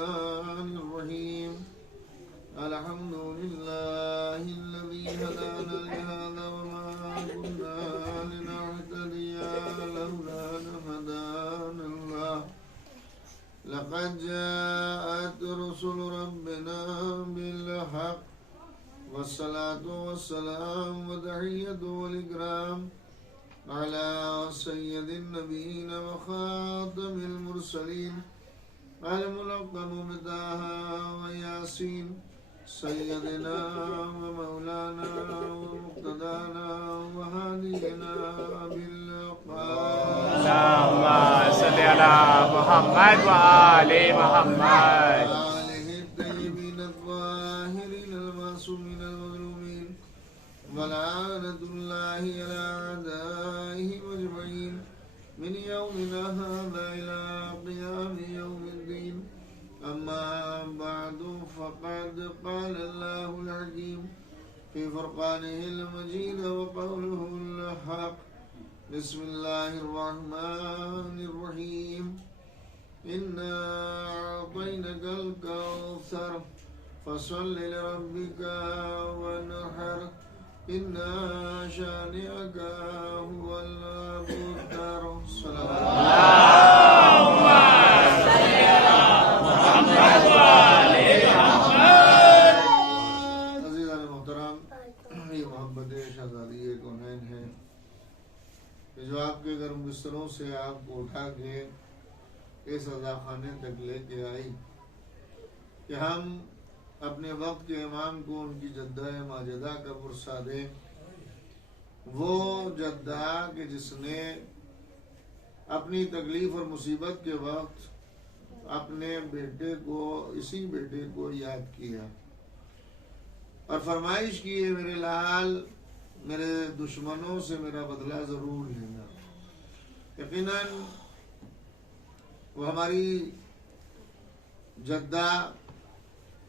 الرحمن الرحيم الحمد لله الذي هدانا لهذا وما كنا لنهتدي لولا أن هدانا الله لقد جاءت رسل ربنا بالحق والصلاة والسلام وتحية والإكرام على سيد النبيين وخاتم المرسلين الملقب بطه وياسين سيدنا ومولانا ومقتدانا وهادينا بالقرآن اللهم صل على محمد وآل محمد آله الطيبين الطاهرين المعصومين المظلومين ولعنة الله على أعدائهم أجمعين من يومنا هذا إلى قيام يوم الدين أما بعد فقد قال الله الحكيم في فرقانه المجيد وقوله الحق بسم الله الرحمن الرحيم إنا أعطيناك الكوثر فصل لربك وانحر إن شانئك هو الأبتر صلى اللهم صل على محمد وآل محمد. عزیزان محترم، یہ محبت شہزادی کونین ہے کہ جو آپ کے گرم بستروں سے آپ کو اٹھا کے اس عزا خانے تک لے کے آئی کہ ہم اپنے وقت کے امام کو ان کی جدہ ماجدہ کا پرسہ دیں. وہ جدہ کہ جس نے اپنی تکلیف اور مصیبت کے وقت اپنے بیٹے کو، اسی بیٹے کو یاد کیا اور فرمائش کی ہے میرے لال میرے دشمنوں سے میرا بدلہ ضرور لینا. یقیناً وہ ہماری جدہ،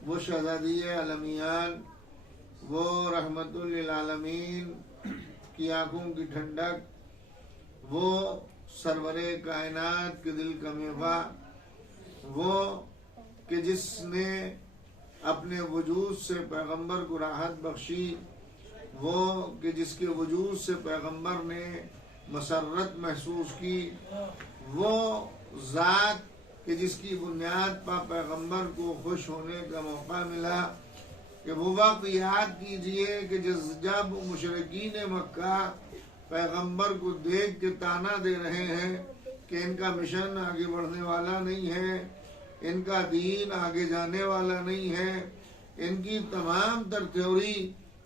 وہ شہزادی عالمیان، وہ رحمت للعالمین کی آنکھوں کی ٹھنڈک، وہ سرور کائنات کے دل کا میوہ، وہ کہ جس نے اپنے وجود سے پیغمبر کو راحت بخشی، وہ کہ جس کے وجود سے پیغمبر نے مسرت محسوس کی، وہ ذات کہ جس کی بنیاد پر پیغمبر کو خوش ہونے کا موقع ملا. کہ وہ وقت یاد کیجئے کہ جب مشرکین مکہ پیغمبر کو دیکھ کے تانا دے رہے ہیں کہ ان کا مشن آگے بڑھنے والا نہیں ہے، ان کا دین آگے جانے والا نہیں ہے، ان کی تمام تر تھیوری،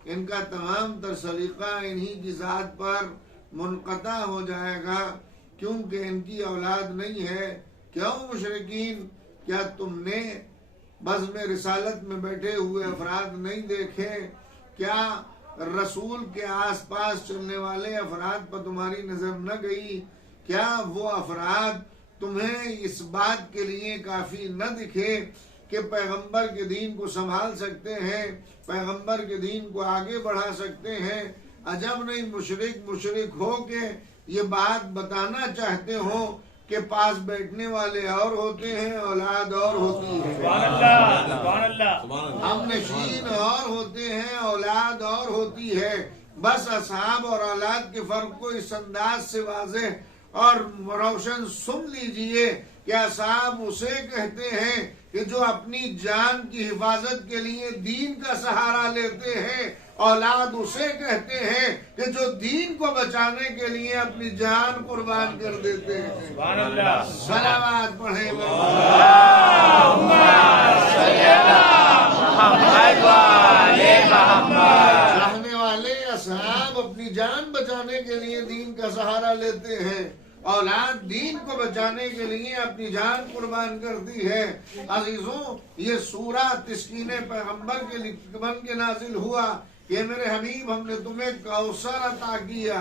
ان کا تمام تر سلیقہ انہی کی ذات پر منقطع ہو جائے گا کیونکہ ان کی اولاد نہیں ہے. کیوں مشرکین، کیا تم نے بزم رسالت میں بیٹھے ہوئے افراد نہیں دیکھے؟ کیا رسول کے آس پاس چلنے والے افراد پر تمہاری نظر نہ گئی؟ کیا وہ افراد تمہیں اس بات کے لیے کافی نہ دکھے کہ پیغمبر کے دین کو سنبھال سکتے ہیں، پیغمبر کے دین کو آگے بڑھا سکتے ہیں؟ عجب نہیں مشرک ہو کے یہ بات بتانا چاہتے ہو کہ پاس بیٹھنے والے اور ہوتے ہیں، اولاد اور ہوتی ہے، ہم نشین اور ہوتے ہیں، اولاد اور ہوتی ہے. بس اصحاب اور اولاد کے فرق کو اس انداز سے واضح اور روشن سن لیجئے کہ اصحاب اسے کہتے ہیں کہ جو اپنی جان کی حفاظت کے لیے دین کا سہارا لیتے ہیں، اولاد اسے کہتے ہیں کہ جو دین کو بچانے کے لیے اپنی جان قربان کر دیتے ہیں. صلوات پڑھیں. اللهم صل على محمد وآل محمد. چاہنے والے اصحاب اپنی جان بچانے کے لیے دین کا سہارا لیتے ہیں، اولاد دین کو بچانے کے لیے اپنی جان قربان کرتی ہے. عزیزوں، یہ سورہ تسکین پیغمبر کے بن کے نازل ہوا کہ میرے حبیب ہم نے تمہیں کوثر عطا کیا.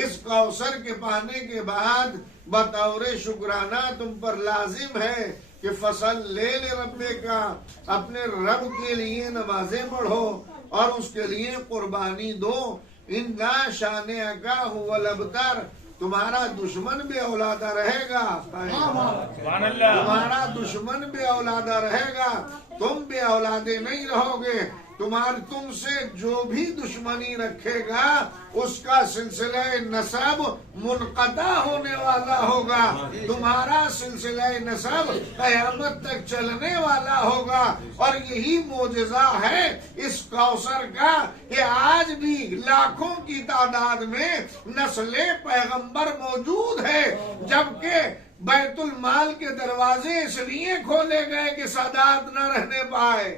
اس کوثر کے پانے کے بعد بطور شکرانہ تم پر لازم ہے کہ فصل لے ربے کا، اپنے رب کے لیے نمازیں پڑھو اور اس کے لیے قربانی دو. اِنَّا شَانِئَكَ هُوَ الْأَبْتَرُ. تمہارا دشمن بے اولادہ رہے گا، سبحان اللہ، تمہارا دشمن بے اولادہ رہے گا، تم بے اولادے نہیں رہو گے، تم سے جو بھی دشمنی رکھے گا اس کا سلسلہ نسب منقطع ہونے والا ہوگا، تمہارا سلسلہ نسب قیامت تک چلنے والا ہوگا۔ اور یہی معجزہ ہے اس کوثر کا کہ آج بھی لاکھوں کی تعداد میں نسل پیغمبر موجود ہے، جبکہ بیت المال کے دروازے اس لیے کھولے گئے کہ سادات نہ رہنے پائے۔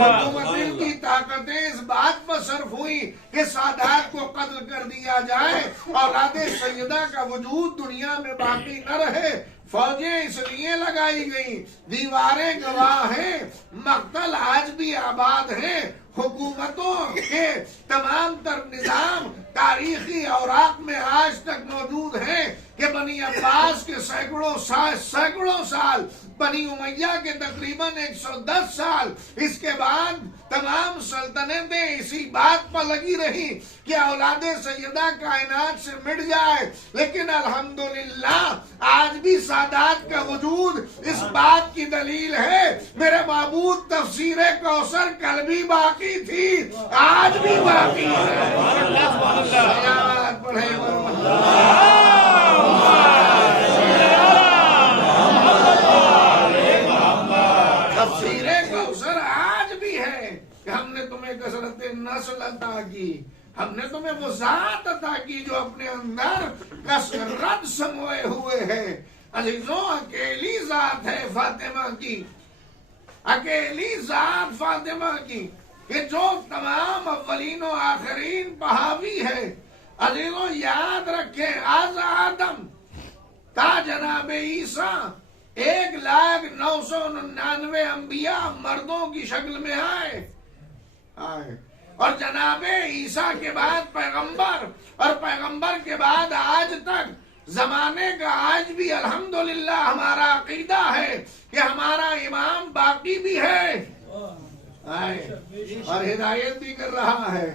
حکومت کی طاقتیں اس بات پر صرف ہوئی کہ سادات کو قتل کر دیا جائے، اولاد سیدہ کا وجود دنیا میں باقی نہ رہے، فوجیں اس لیے لگائی گئیں، دیواریں گواہ ہیں، مقتل آج بھی آباد ہیں، حکومتوں کے تمام تر نظام تاریخی اوراق میں آج تک موجود ہیں کہ بنی عباس کے سینکڑوں سال، بنی امیہ کے تقریباً 110 سال، اس کے بعد تمام سلطنتیں اسی بات پر لگی رہی کہ اولاد سیدہ کائنات سے مٹ جائے، لیکن الحمدللہ آج بھی سادات کا وجود اس بات کی دلیل ہے۔ میرے معبود تفسیر کوثر کل بھی باقی تھی، آج بھی باقی ہے۔ سلامات پڑھے تفسیر کوثر آج بھی ہے کہ ہم نے تمہیں کثرت نسل عطا کی، ہم نے تمہیں وہ ذات عطا کی جو اپنے اندر کثرت سموئے ہوئے ہے۔ عزیزوں، اکیلی ذات ہے فاطمہ کی، اکیلی ذات فاطمہ کی کہ جو تمام اولین و آخرین پہاوی ہے۔ عزیزوں یاد رکھیں، آز آدم تا جناب عیسیٰ 1,999 انبیاء مردوں کی شکل میں آئے، اور جناب عیسیٰ کے بعد پیغمبر، اور پیغمبر کے بعد آج تک زمانے کا آج بھی الحمدللہ ہمارا عقیدہ ہے کہ ہمارا امام باقی بھی ہے اور ہدایت بھی کر رہا ہے،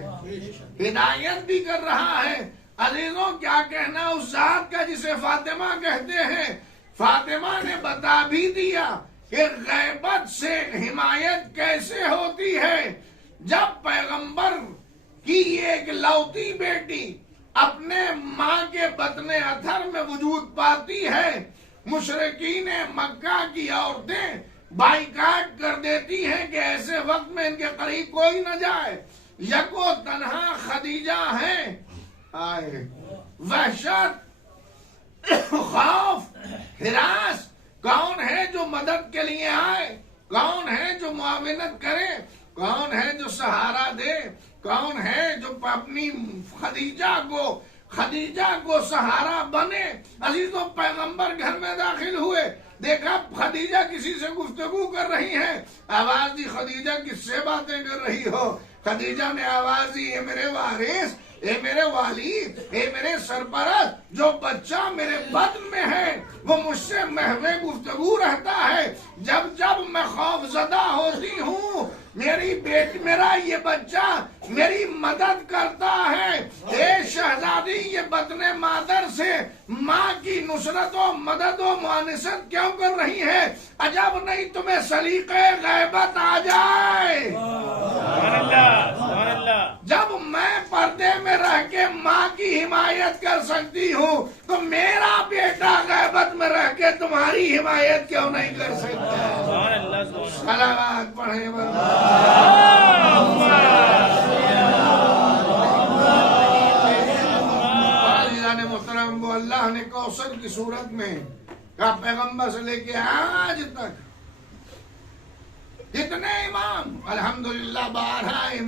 ہدایت بھی کر رہا ہے۔ عزیزوں، کیا کہنا اس ذات کا جسے فاطمہ کہتے ہیں۔ فاطمہ نے بتا بھی دیا کہ غیبت سے حمایت کیسے ہوتی ہے۔ جب پیغمبر کی ایک لوتی بیٹی اپنے ماں کے بطن اطہر میں وجود پاتی ہے، مشرکین مکہ کی عورتیں بائیکاٹ کر دیتی ہیں کہ ایسے وقت میں ان کے قریب کوئی نہ جائے، یکو تنہا خدیجہ ہیں۔ وحشت، خوف، ہراس، کون ہے جو مدد کے لیے آئے، کون ہے جو معاونت کرے، کون ہے جو سہارا دے، کون ہے جو اپنی خدیجہ کو سہارا بنے۔ عزیزوں، پیغمبر گھر میں داخل ہوئے، دیکھا خدیجہ کسی سے گفتگو کر رہی ہیں، آواز دی خدیجہ کس سے باتیں کر رہی ہو؟ خدیجہ نے آواز دی، اے میرے وارث، اے میرے والی، اے میرے سرپرست، جو بچہ میرے بطن میں ہے وہ مجھ سے محو گفتگو رہتا ہے۔ جب جب میں خوف زدہ ہوتی ہوں، میرا یہ بچہ میری مدد کرتا ہے۔ اے شہزادی، یہ بطن مادر سے ماں کی نصرت و مدد و مؤانست کیوں کر رہی ہے؟ عجب نہیں تمہیں سلیقہ غیبت آ جائے۔ جب میں پردے میں رہ کے ماں کی حمایت کر سکتی ہوں تو میرا بیٹا غیبت میں رہ کے تمہاری حمایت کیوں نہیں کر سکتا؟ صلوات پڑھیں۔ محترم، وہ اللہ نے کوثر کی صورت میں کہا پیغمبر سے لے کے آج تک کتنے امام، الحمدللہ 12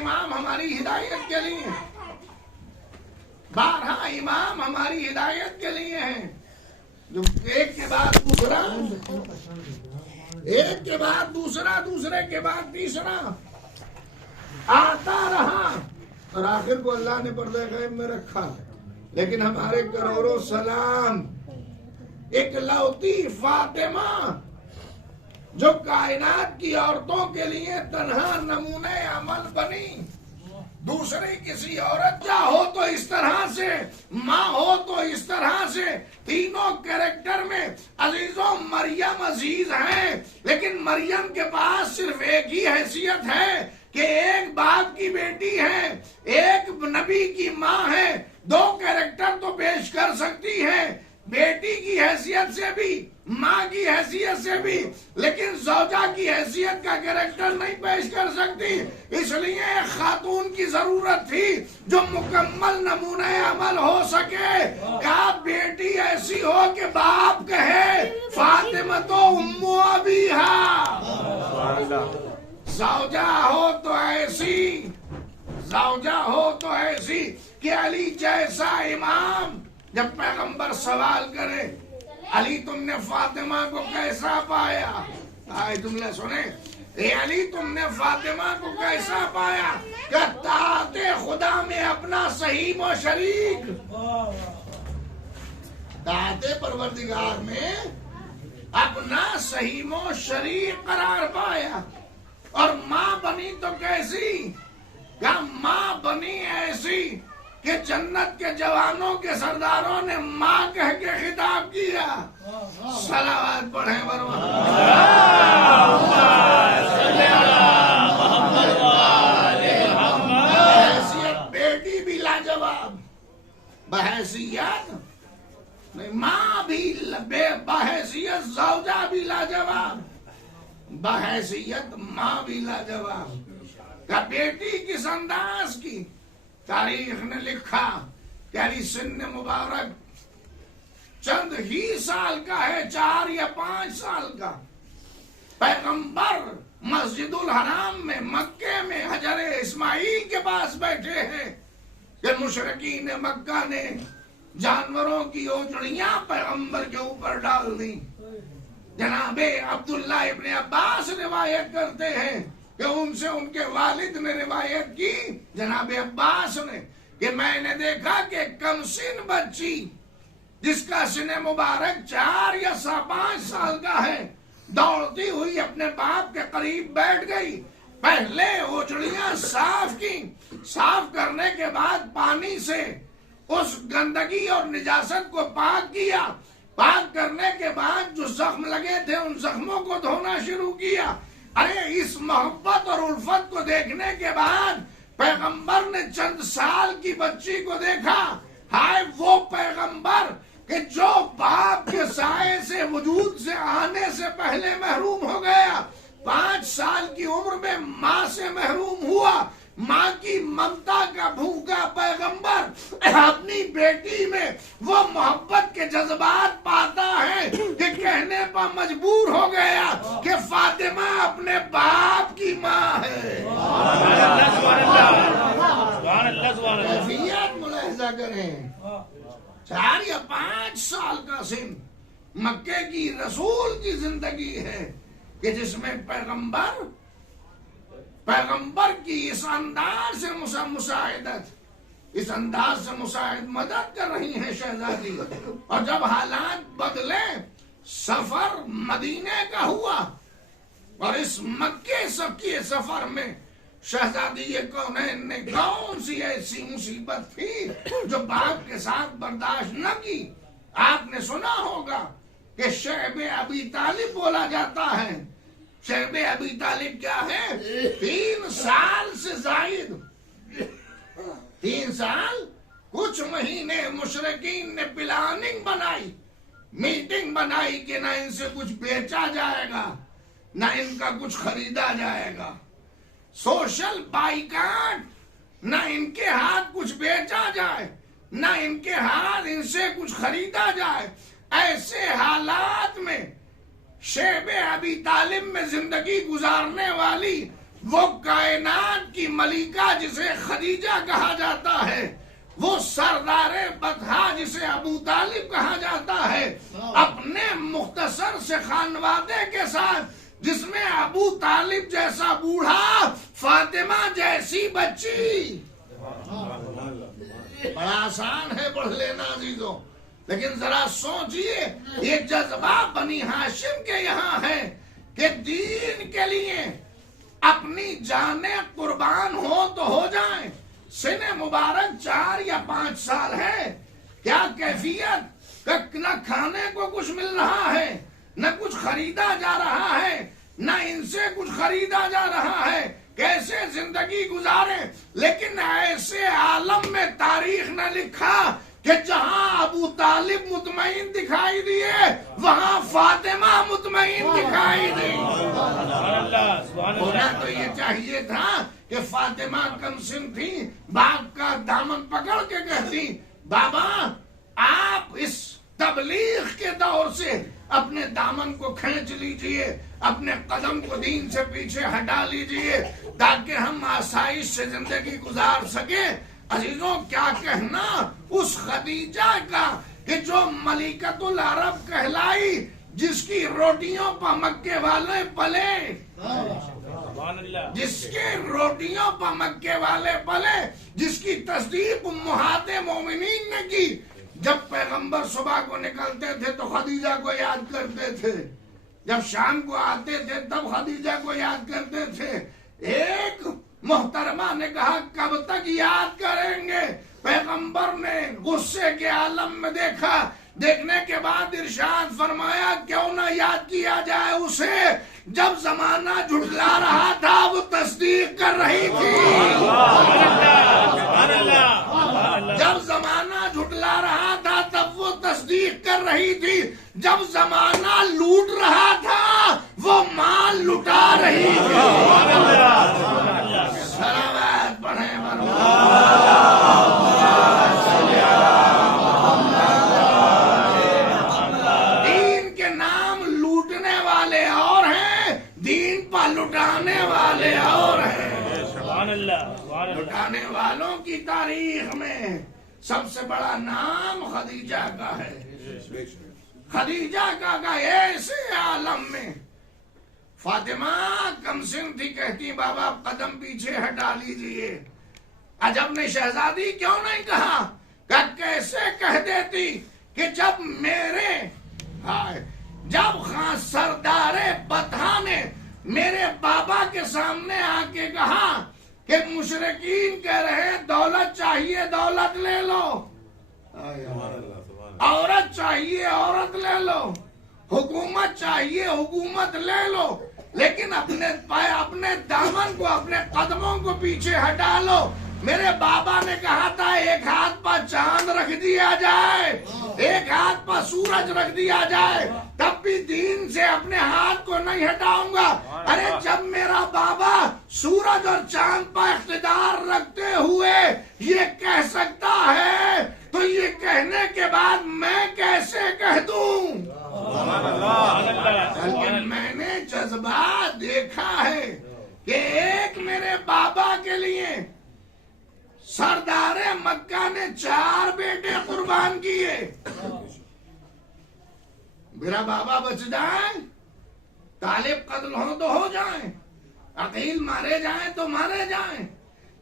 امام ہماری ہدایت کے لیے، 12 امام ہماری ہدایت کے لیے ہیں، جو ایک کے بعد دوسرا، ایک کے بعد دوسرا، دوسرے کے بعد تیسرا آتا رہا، اور آخر کو اللہ نے پردہ غیب میں رکھا۔ لیکن ہمارے کروڑوں سلام اکلوتی فاطمہ جو کائنات کی عورتوں کے لیے تنہا نمونہ عمل بنی، دوسری کسی عورت کا ہو تو اس طرح سے، ماں ہو تو اس طرح سے، تینوں کریکٹر میں عزیزوں مریم عزیز ہیں، لیکن مریم کے پاس صرف ایک ہی حیثیت ہے کہ ایک باپ کی بیٹی ہے، ایک نبی کی ماں ہے، دو کریکٹر تو پیش کر سکتی ہے، بیٹی کی حیثیت سے بھی، ماں کی حیثیت سے بھی، لیکن زوجہ کی حیثیت کا کریکٹر نہیں پیش کر سکتی۔ اس لیے ایک خاتون کی ضرورت تھی جو مکمل نمونہ عمل ہو سکے۔ کیا بیٹی ایسی ہو کہ باپ کہے فاطمہ تو ام ابیہا، زوجہ ہو تو ایسی، زوجہ ہو تو ایسی کہ علی جیسا امام جب پیغمبر سوال کرے علی تم نے فاطمہ کو کیسا پایا، آئے تم نے سنے، اے علی تم نے فاطمہ کو کیسا پایا، کہ طاعت خدا میں اپنا سہیم و شریک، طاعت پروردگار میں اپنا سہیم و شریک قرار پایا۔ اور ماں بنی تو کیسی، کہ ماں بنی ایسی کہ جنت کے جوانوں کے سرداروں نے ماں کہہ کے خطاب کیا۔ صلوات پڑھیں بحیثیت بیٹی بھی لاجواب، بحیثیت ماں بھی، بحیثیت زوجہ بھی لاجواب، بحیثیت ماں بھی لاجواب۔ کہ بیٹی کس انداز کی، تاریخ نے لکھا کہ علی سن مبارک چند ہی سال کا ہے، 4 یا 5 سال کا، پیغمبر مسجد الحرام میں مکے میں حجر اسماعیل کے پاس بیٹھے ہیں کہ مشرکین مکہ نے جانوروں کی اوجڑیاں پیغمبر کے اوپر ڈال دی۔ جناب عبداللہ ابن عباس روایت کرتے ہیں کہ ان سے ان کے والد نے روایت کی، جناب عباس نے، کہ میں نے دیکھا کہ کم سن بچی جس کا سن مبارک 4 یا 5 سال کا ہے، دوڑتی ہوئی اپنے باپ کے قریب بیٹھ گئی، پہلے اوجڑیاں صاف کی، صاف کرنے کے بعد پانی سے اس گندگی اور نجاست کو پاک کیا، پاک کرنے کے بعد جو زخم لگے تھے ان زخموں کو دھونا شروع کیا۔ ارے اس محبت اور الفت کو دیکھنے کے بعد پیغمبر نے چند سال کی بچی کو دیکھا، ہائے وہ پیغمبر کہ جو باپ کے سائے سے وجود سے آنے سے پہلے محروم ہو گیا، 5 سال کی عمر میں ماں سے محروم ہوا، ماں کی ممتا کا بھوکا پیغمبر اپنی بیٹی میں وہ محبت کے جذبات پاتا ہے کہ کہنے پر مجبور ہو گیا کہ فاطمہ اپنے باپ کی ماں ہے۔ کیفیت ملاحظہ کریں، 4 یا 5 سال کا سن، مکے کی رسول کی زندگی ہے کہ جس میں پیغمبر کی اس انداز سے مساعدت، اس انداز سے مدد کر رہی ہیں شہزادی۔ اور جب حالات بدلے، سفر مدینے کا ہوا، اور اس مکے سب کے سفر میں شہزادی کونین نے کون سی ایسی مصیبت تھی جو باپ کے ساتھ برداشت نہ کی۔ آپ نے سنا ہوگا کہ شعب ابی طالب بولا جاتا ہے۔ شعب ابی طالب کیا ہے؟ 3 سال سے زائد، 3 سال کچھ مہینے مشرکین نے پلاننگ بنائی، میٹنگ بنائی کہ نہ ان سے کچھ بیچا جائے گا، نہ ان کا کچھ خریدا جائے گا، سوشل بائیکاٹ، نہ ان کے ہاتھ کچھ بیچا جائے، نہ ان کے ہاتھ ان سے کچھ خریدا جائے۔ ایسے حالات میں شعب ابی طالب میں زندگی گزارنے والی وہ کائنات کی ملکہ جسے خدیجہ کہا جاتا ہے، وہ سردار بطحا جسے ابو طالب کہا جاتا ہے، اپنے مختصر سے خانوادے کے ساتھ، جس میں ابو طالب جیسا بوڑھا، فاطمہ جیسی بچی۔ بڑا آسان ہے پڑھ لینا عزیزوں، لیکن ذرا سوچئے یہ جذبہ بنی ہاشم کے یہاں ہے کہ دین کے لیے اپنی جانیں قربان ہو تو ہو جائیں، سن مبارک 4 یا 5 سال ہے، کیا کیفیت کہ نہ کھانے کو کچھ مل رہا ہے، نہ کچھ خریدا جا رہا ہے، نہ ان سے کچھ خریدا جا رہا ہے، کیسے زندگی گزارے. لیکن ایسے عالم میں تاریخ نے لکھا کہ جہاں ابو طالب مطمئن دکھائی دیے وہاں فاطمہ مطمئن دکھائی دی. ہونا تو یہ چاہیے تھا کہ فاطمہ کمسن تھی، باپ کا دامن پکڑ کے کہتی بابا آپ اس تبلیغ کے دور سے اپنے دامن کو کھینچ لیجئے، اپنے قدم کو دین سے پیچھے ہٹا لیجئے تاکہ ہم آسائش سے زندگی گزار سکیں. عزیزوں کیا کہنا اس خدیجہ کا کہ جو ملکۃ العرب کہلائی، جس کی روٹیوں پر مکے والے پلے، جس کے روٹیوں پر مکے والے پلے، جس کی تصدیق امہات مومنین نے کی. جب پیغمبر صبح کو نکلتے تھے تو خدیجہ کو یاد کرتے تھے، جب شام کو آتے تھے تب خدیجہ کو یاد کرتے تھے. ایک محترمہ نے کہا کب تک یاد کریں گے؟ پیغمبر نے غصے کے عالم میں دیکھا، دیکھنے کے بعد ارشاد فرمایا کیوں نہ یاد کیا جائے اسے، جب زمانہ جھٹلا رہا تھا وہ تصدیق کر رہی تھی. جب زمانہ جھٹلا رہا تھا تب وہ تصدیق کر رہی تھی، جب زمانہ لوٹ رہا تھا وہ مال لٹا رہی تھی. صلوات پڑھیں دین کے نام لوٹنے والے اور ہیں، دین پر لٹانے والے اور ہیں. لٹانے والوں کی تاریخ میں سب سے بڑا نام خدیجہ کا ہے. خدیجہ کا ایسے عالم میں فاطمہ کمسن تھی، کہتی بابا قدم پیچھے ہٹا لیجئے. عجب نے شہزادی کیوں نہیں کہا کہ کیسے کہہ دیتی کہ جب خان سردار بطحہ نے میرے بابا کے سامنے آ کے کہا کہ مشرکین کہہ رہے دولت چاہیے دولت لے لو، عورت چاہیے عورت لے لو، حکومت چاہیے حکومت لے لو، لیکن اپنے دامن کو اپنے قدموں کو پیچھے ہٹا لو. میرے بابا نے کہا تھا ایک ہاتھ پر چاند رکھ دیا جائے، ایک ہاتھ پر سورج رکھ دیا جائے، تب بھی دین سے اپنے ہاتھ کو نہیں ہٹاؤں گا. ارے جب میرا بابا سورج اور چاند پر اقتدار رکھتے ہوئے یہ کہہ سکتا ہے تو یہ کہنے کے بعد میں کیسے کہہ دوں؟ لیکن میں نے جذبہ دیکھا ہے کہ ایک میرے بابا کے لیے سردار مکہ نے 4 بیٹے قربان کیے. میرا بابا بچ جائیں، طالب قتل ہو تو ہو جائیں، عقیل مارے جائیں تو مارے جائیں،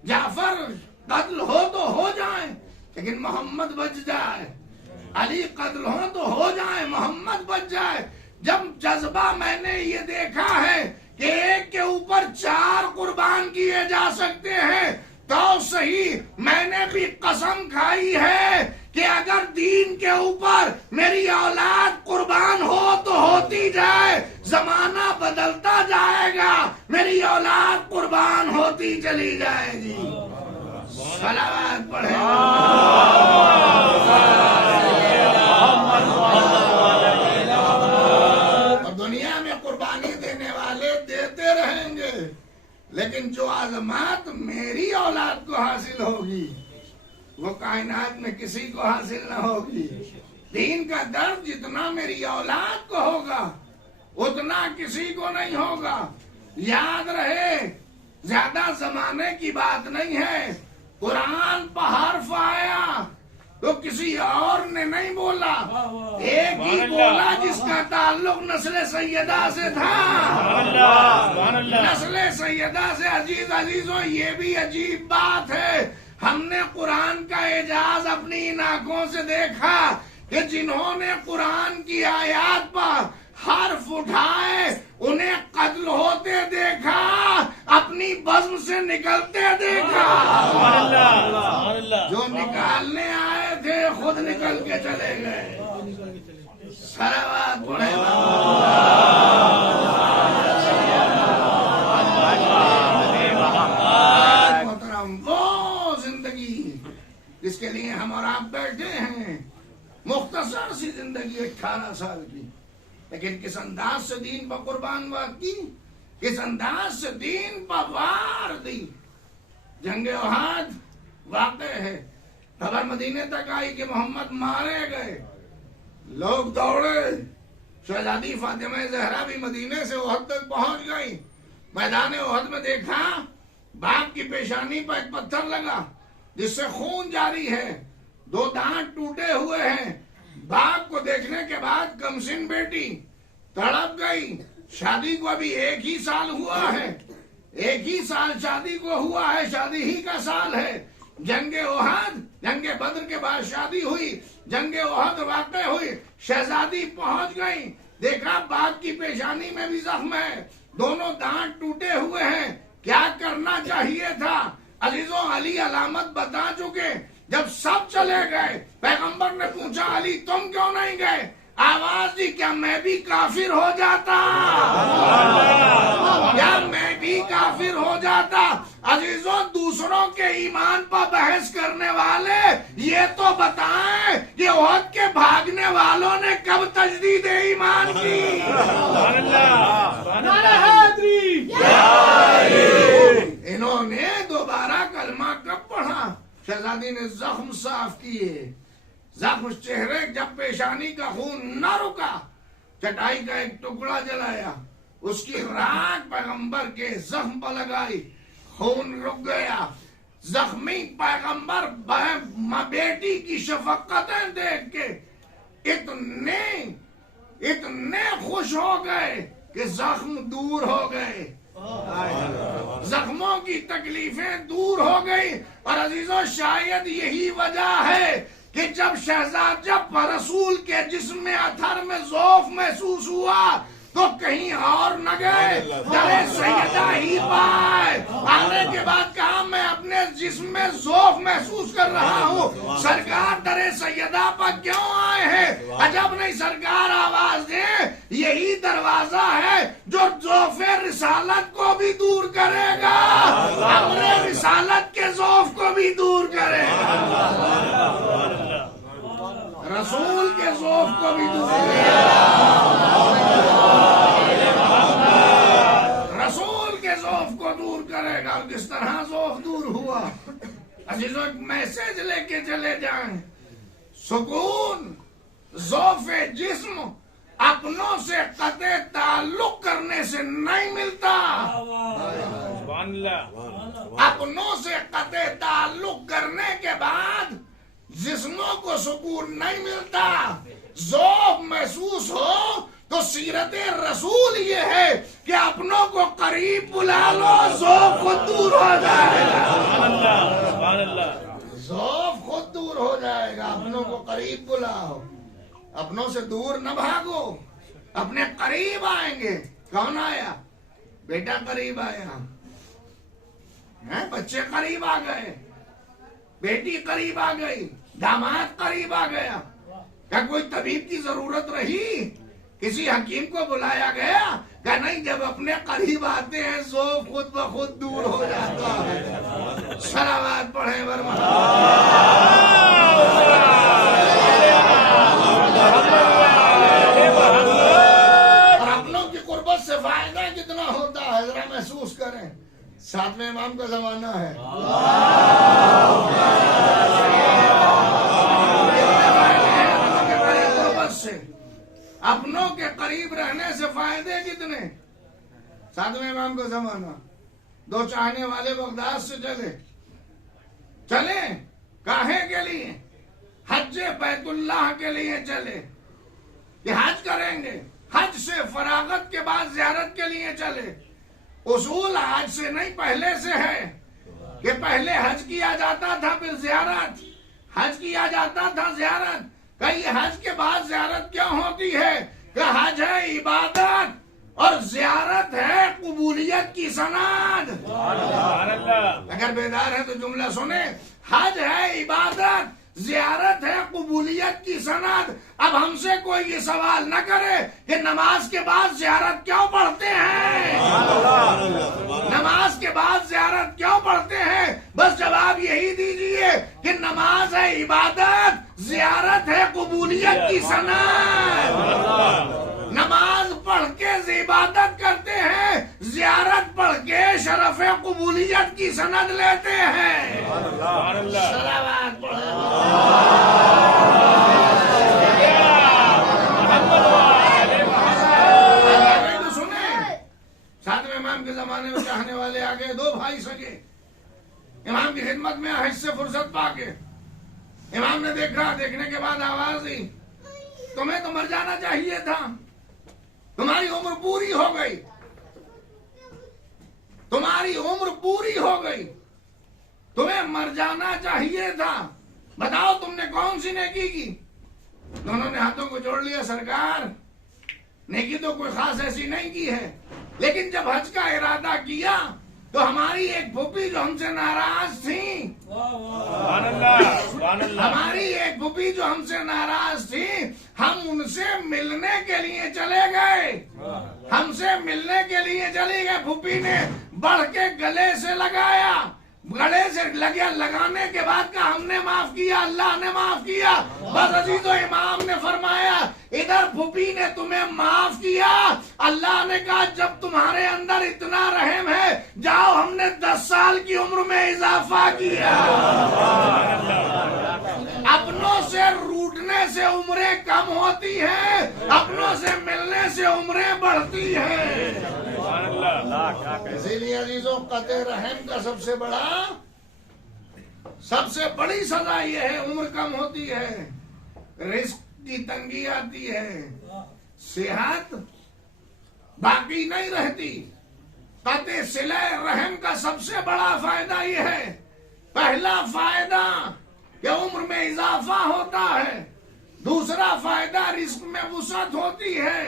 جعفر قتل ہو تو ہو جائیں، لیکن محمد بچ جائے. علی قتل ہو تو ہو جائے، محمد بچ جائے. جب جذبہ میں نے یہ دیکھا ہے کہ ایک کے اوپر 4 قربان کیے جا سکتے ہیں تو صحیح میں نے بھی قسم کھائی ہے کہ اگر دین کے اوپر میری اولاد قربان ہو تو ہوتی جائے، زمانہ بدلتا جائے گا، میری اولاد قربان ہوتی چلی جائے گی. صلوات پڑھیں. اور دنیا میں قربانی دینے والے دیتے رہیں گے، لیکن جو عظمت میری اولاد کو حاصل ہوگی وہ کائنات میں کسی کو حاصل نہ ہوگی. دین کا درد جتنا میری اولاد کو ہوگا اتنا کسی کو نہیں ہوگا. یاد رہے زیادہ زمانے کی بات نہیں ہے، قرآن پر حرف آیا تو کسی اور نے نہیں بولا، ایک ہی بولا جس کا تعلق نسل سیدہ سے تھا. نسل سیدہ سے. عزیزوں یہ بھی عجیب بات ہے، ہم نے قرآن کا اعجاز اپنی آنکھوں سے دیکھا کہ جنہوں نے قرآن کی آیات پر حرف اٹھائے انہیں قتل ہوتے دیکھا. اپنی بزم سے نکلتے دیکھا. جو نکالنے آئے تھے خود نکل کے چلے گئے. صلوات پڑھے. محترم وہ زندگی جس کے لیے ہم اور آپ بیٹھے ہیں، مختصر سی زندگی 18 سال کی، لیکن کس انداز سے دین پر قربان وقت کی، کس انداز سے دین پر وار دی. جنگ احد واقع ہے، خبر مدینے تک آئی کہ محمد مارے گئے. لوگ دوڑے. شہزادی فاطمہ زہرا بھی مدینے سے احد تک پہنچ گئی. میدان احد میں دیکھا باپ کی پیشانی پر ایک پتھر لگا جس سے خون جاری ہے، 2 دانت ٹوٹے ہوئے ہیں. باپ کو دیکھنے کے بعد کمسن بیٹی تڑپ گئی. شادی کو ابھی 1 ہی سال ہوا ہے، 1 ہی سال شادی کو ہوا ہے، شادی ہی کا سال ہے. جنگ احد، جنگ بدر کے بعد شادی ہوئی، جنگ احد واقع ہوئی. شہزادی پہنچ گئی، دیکھا باپ کی پیشانی میں بھی زخم ہے، دونوں دانت ٹوٹے ہوئے ہیں. کیا کرنا چاہیے تھا؟ عزیزوں، علی علامت بتا چکے. جب سب چلے گئے پیغمبر نے پوچھا علی تم کیوں نہیں گئے؟ آواز دی کیا میں بھی کافر ہو جاتا؟ کیا میں بھی کافر ہو جاتا؟ عزیزوں، دوسروں کے ایمان پر بحث کرنے والے یہ تو بتائیں کہ احد کے بھاگنے والوں نے کب تجدید ایمان کی؟ انہوں نے دوبارہ کلمہ کب پڑھا؟ شہزادی نے زخم صاف کیے. زخم چہرے جب پیشانی کا خون نہ رکا، چٹائی کا ایک ٹکڑا جلایا، اس کی راکھ پیغمبر کے زخم پر لگائی، خون رک گیا. زخمی پیغمبر بیٹی کی شفقتیں دیکھ کے اتنے خوش ہو گئے کہ زخم دور ہو گئے، زخموں کی تکلیفیں دور ہو گئی. اور عزیزوں، شاید یہی وجہ ہے کہ جب رسول کے جسم اطہر میں ذوف محسوس ہوا تو کہیں اور نہ گئے، درے سیدہ ہی پائے. آنے کے بعد کہا میں اپنے جسم میں ذوف محسوس کر رہا ہوں، سرکار درے سیدہ پر کیوں آئے ہیں؟ عجب نہیں، سرکار آواز دیں، یہی دروازہ ہے جو ذوف رسالت کو بھی دور کرے گا، اپنے رسالت کے ذوف کو بھی دور کرے گا، رسول کے ذوف کو بھی دور کرے گا، رسول کے ذوف کو دور کرے گا. اور کس طرح ذوف دور ہوا؟ عزیزوں، ایک میسج لے کے چلے جائیں. سکون ذوف جسم اپنوں سے قطع تعلق کرنے سے نہیں ملتا، اپنوں سے قطع تعلق کرنے کے بعد جسموں کو سکون نہیں ملتا. ذوق محسوس ہو تو سیرت رسول یہ ہے کہ اپنوں کو قریب بلا لو، ذوق خود دور ہو جائے گا، ذوق خود دور ہو جائے گا. اپنوں کو قریب بلاؤ، اپنوں سے دور نہ بھاگو، اپنے قریب آئیں گے. کون آیا؟ بیٹا قریب آیا، بچے قریب آ گئے، بیٹی قریب آ گئی، داماد قریب آ گیا. کیا کوئی طبیب کی ضرورت رہی؟ کسی حکیم کو بلایا گیا؟ کہ نہیں، جب اپنے قریب آتے ہیں ذوق خود بخود دور ہو جاتا ہے. صلوات پڑھیں اور اپنوں کی قربت سے فائدہ کتنا ہوتا ہے ذرا محسوس کریں. 7ویں امام کا زمانہ ہے، اپنوں کے قریب رہنے سے فائدے کتنے. 7ویں امام کا زمانہ، 2 چاہنے والے بغداد سے چلے کاہے کے لیے؟ حج بیت اللہ کے لیے چلے کہ حج کریں گے. حج سے فراغت کے بعد زیارت کے لیے چلے. اصول حج سے نہیں، پہلے سے ہے کہ پہلے حج کیا جاتا تھا پھر زیارت، حج کیا جاتا تھا زیارت. کہ حج کے بعد زیارت کیا ہوتی ہے؟ کہ حج ہے عبادت اور زیارت ہے قبولیت. قبولیت کی سند. سبحان اللہ. اگر بیدار ہے تو جملہ سنیں. حج ہے عبادت، زیارت ہے قبولیت کی سند. اب ہم سے کوئی یہ سوال نہ کرے کہ نماز کے بعد زیارت کیوں پڑھتے ہیں، نماز کے بعد زیارت کیوں پڑھتے ہیں. بس جواب یہی دیجئے کہ نماز ہے عبادت، زیارت ہے قبولیت کی سند. نماز پڑھ کے عبادت کرتے ہیں، زیارت پڑھ کے شرف قبولیت کی سند لیتے ہیں. سبحان اللہ. صلوات پڑھیں. تو سنیں، ساتویں امام کے زمانے میں چاہنے والے آگے، دو بھائی سگے امام کی خدمت میں حج سے فرصت پا کے امام نے دیکھا. دیکھنے کے بعد آواز دی، تمہیں تو مر جانا چاہیے تھا، تمہاری عمر پوری ہو گئی، تمہاری عمر پوری ہو گئی، تمہیں مر جانا چاہیے تھا، بتاؤ تم نے کون سی نیکی کی. دونوں نے ہاتھوں کو جوڑ لیا. سرکار نیکی تو کوئی خاص ایسی نہیں کی ہے، لیکن جب حج کا ارادہ کیا تو ہماری ایک پھوپھی جو ہم سے ناراض تھیں، سبحان اللہ. سبحان اللہ. ہماری ایک پھوپھی جو ہم سے ناراض تھی، ہم ان سے ملنے کے لیے چلے گئے، ہم سے ملنے کے لیے چلی گئے. پھوپھی نے بڑھ کے گلے سے لگایا، گلے سے لگانے کے بعد کہا ہم نے معاف کیا، اللہ نے معاف کیا. بس عزیز و امام نے فرمایا ادھر پھوپھی نے تمہیں معاف کیا، اللہ نے کہا جب تمہارے اندر اتنا رحم ہے جاؤ ہم نے 10 سال کی عمر میں اضافہ کیا. اپنوں سے روٹنے سے عمریں کم ہوتی ہیں، اپنوں سے ملنے سے عمریں بڑھتی ہیں. سبحان اللہ. اسی لیے عزیزوں قطع رحم کا سب سے بڑی سزا یہ ہے، عمر کم ہوتی ہے، رزق کی تنگی آتی ہے، صحت باقی نہیں رہتی. قطع صلہ رحم کا سب سے بڑا فائدہ یہ ہے، پہلا فائدہ کہ عمر میں اضافہ ہوتا ہے، دوسرا فائدہ رزق میں وسعت ہوتی ہے.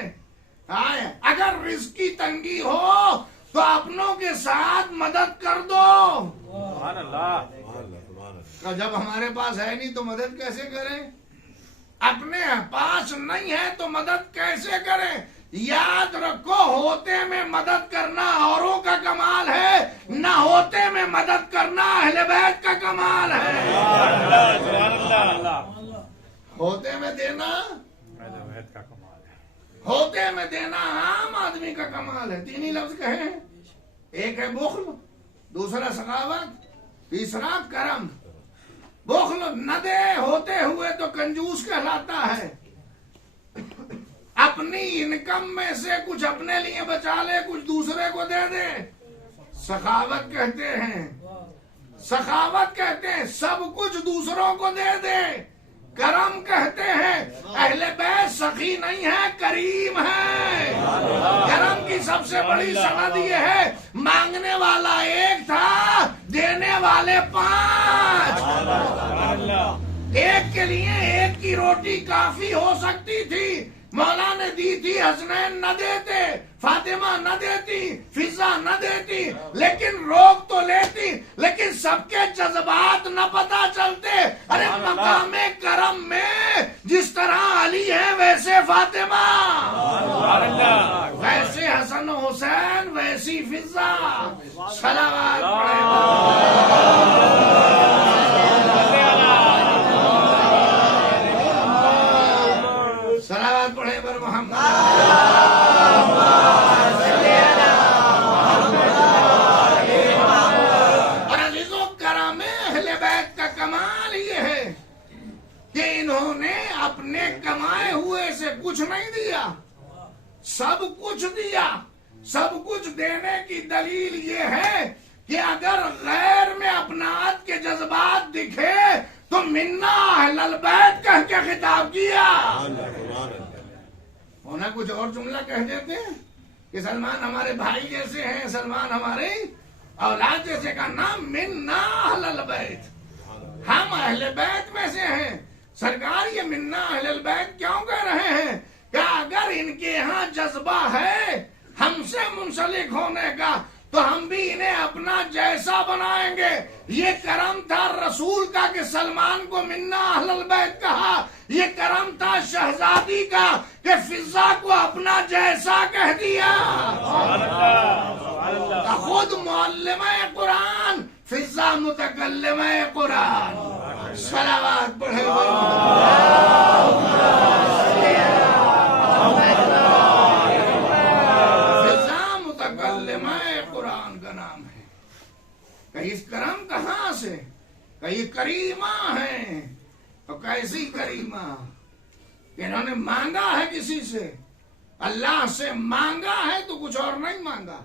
اگر رزق کی تنگی ہو تو اپنوں کے ساتھ مدد کر دو. سبحان اللہ. جب ہمارے پاس ہے نہیں تو مدد کیسے کریں، اپنے پاس نہیں ہے تو مدد کیسے کریں. یاد رکھو ہوتے میں مدد کرنا اوروں کا کمال ہے، نہ ہوتے میں مدد کرنا اہل بیت کا کمال ہے. سبحان اللہ. ہوتے میں دینا، ہوتے میں دینا عام آدمی کا کمال ہے. 3 ہی لفظ کہیں، ایک ہے بخل، دوسرا سخاوت، تیسرا کرم. بخل نہ دے ہوتے ہوئے تو کنجوس کہلاتا ہے، اپنی انکم میں سے کچھ اپنے لیے بچا لے کچھ دوسرے کو دے دے. سخاوت کہتے ہیں، سخاوت کہتے ہیں سب کچھ دوسروں کو دے دے. کرم کہتے ہیں اہل بیت سخی نہیں ہے، کریم ہے. کرم کی سب سے بڑی سند یہ ہے، مانگنے والا ایک تھا، دینے والے 5. ایک کے لیے ایک کی روٹی کافی ہو سکتی تھی، مولا نے دی تھی، حسنین نہ دیتے، فاطمہ نہ دیتی، فضا نہ دیتی، لیکن روک تو لیتی. لیکن سب کے جذبات نہ پتا چلتے. ارے مقام کرم میں جس طرح علی ہے ویسے فاطمہ، ویسے حسن حسین، ویسی فضا. صلوات پڑھے پر محمد. اور عزیزوں کرم اہل بیت کا کمال یہ ہے کہ انہوں نے اپنے کمائے ہوئے سے کچھ نہیں دیا، سب کچھ دیا. سب کچھ دینے کی دلیل یہ ہے کہ اگر غیر میں اپنات کے جذبات دکھے تو منا اہل البیت کہہ کے خطاب کیا. ہونا کچھ اور جملہ کہہ دیتے ہیں کہ سلمان ہمارے بھائی جیسے ہیں، سلمان ہمارے اولاد جیسے کا نام منا اہل البیت، ہم اہل بیت میں سے ہیں. سرکار یہ منا اہل البیت کیوں کہہ رہے ہیں؟ کہ اگر ان کے ہاں جذبہ ہے ہم سے منسلک ہونے کا تو ہم بھی انہیں اپنا جیسا بنائیں گے. یہ کرم تھا رسول کا کہ سلمان کو منا اہل البیت کہا. یہ کرم تھا شہزادی کا کہ فضا کو اپنا جیسا کہہ دیا. خود معلمہ قرآن، فضا متکلمہ قرآن. صلوات پڑھے. فضا متکلمہ قرآن کا نام ہے. کہ اس کرم کہاں سے؟ کہ یہ کریمہ ہے. تو کیسی کریمہ کہ انہوں نے مانگا ہے کسی سے، اللہ سے مانگا ہے تو کچھ اور نہیں مانگا.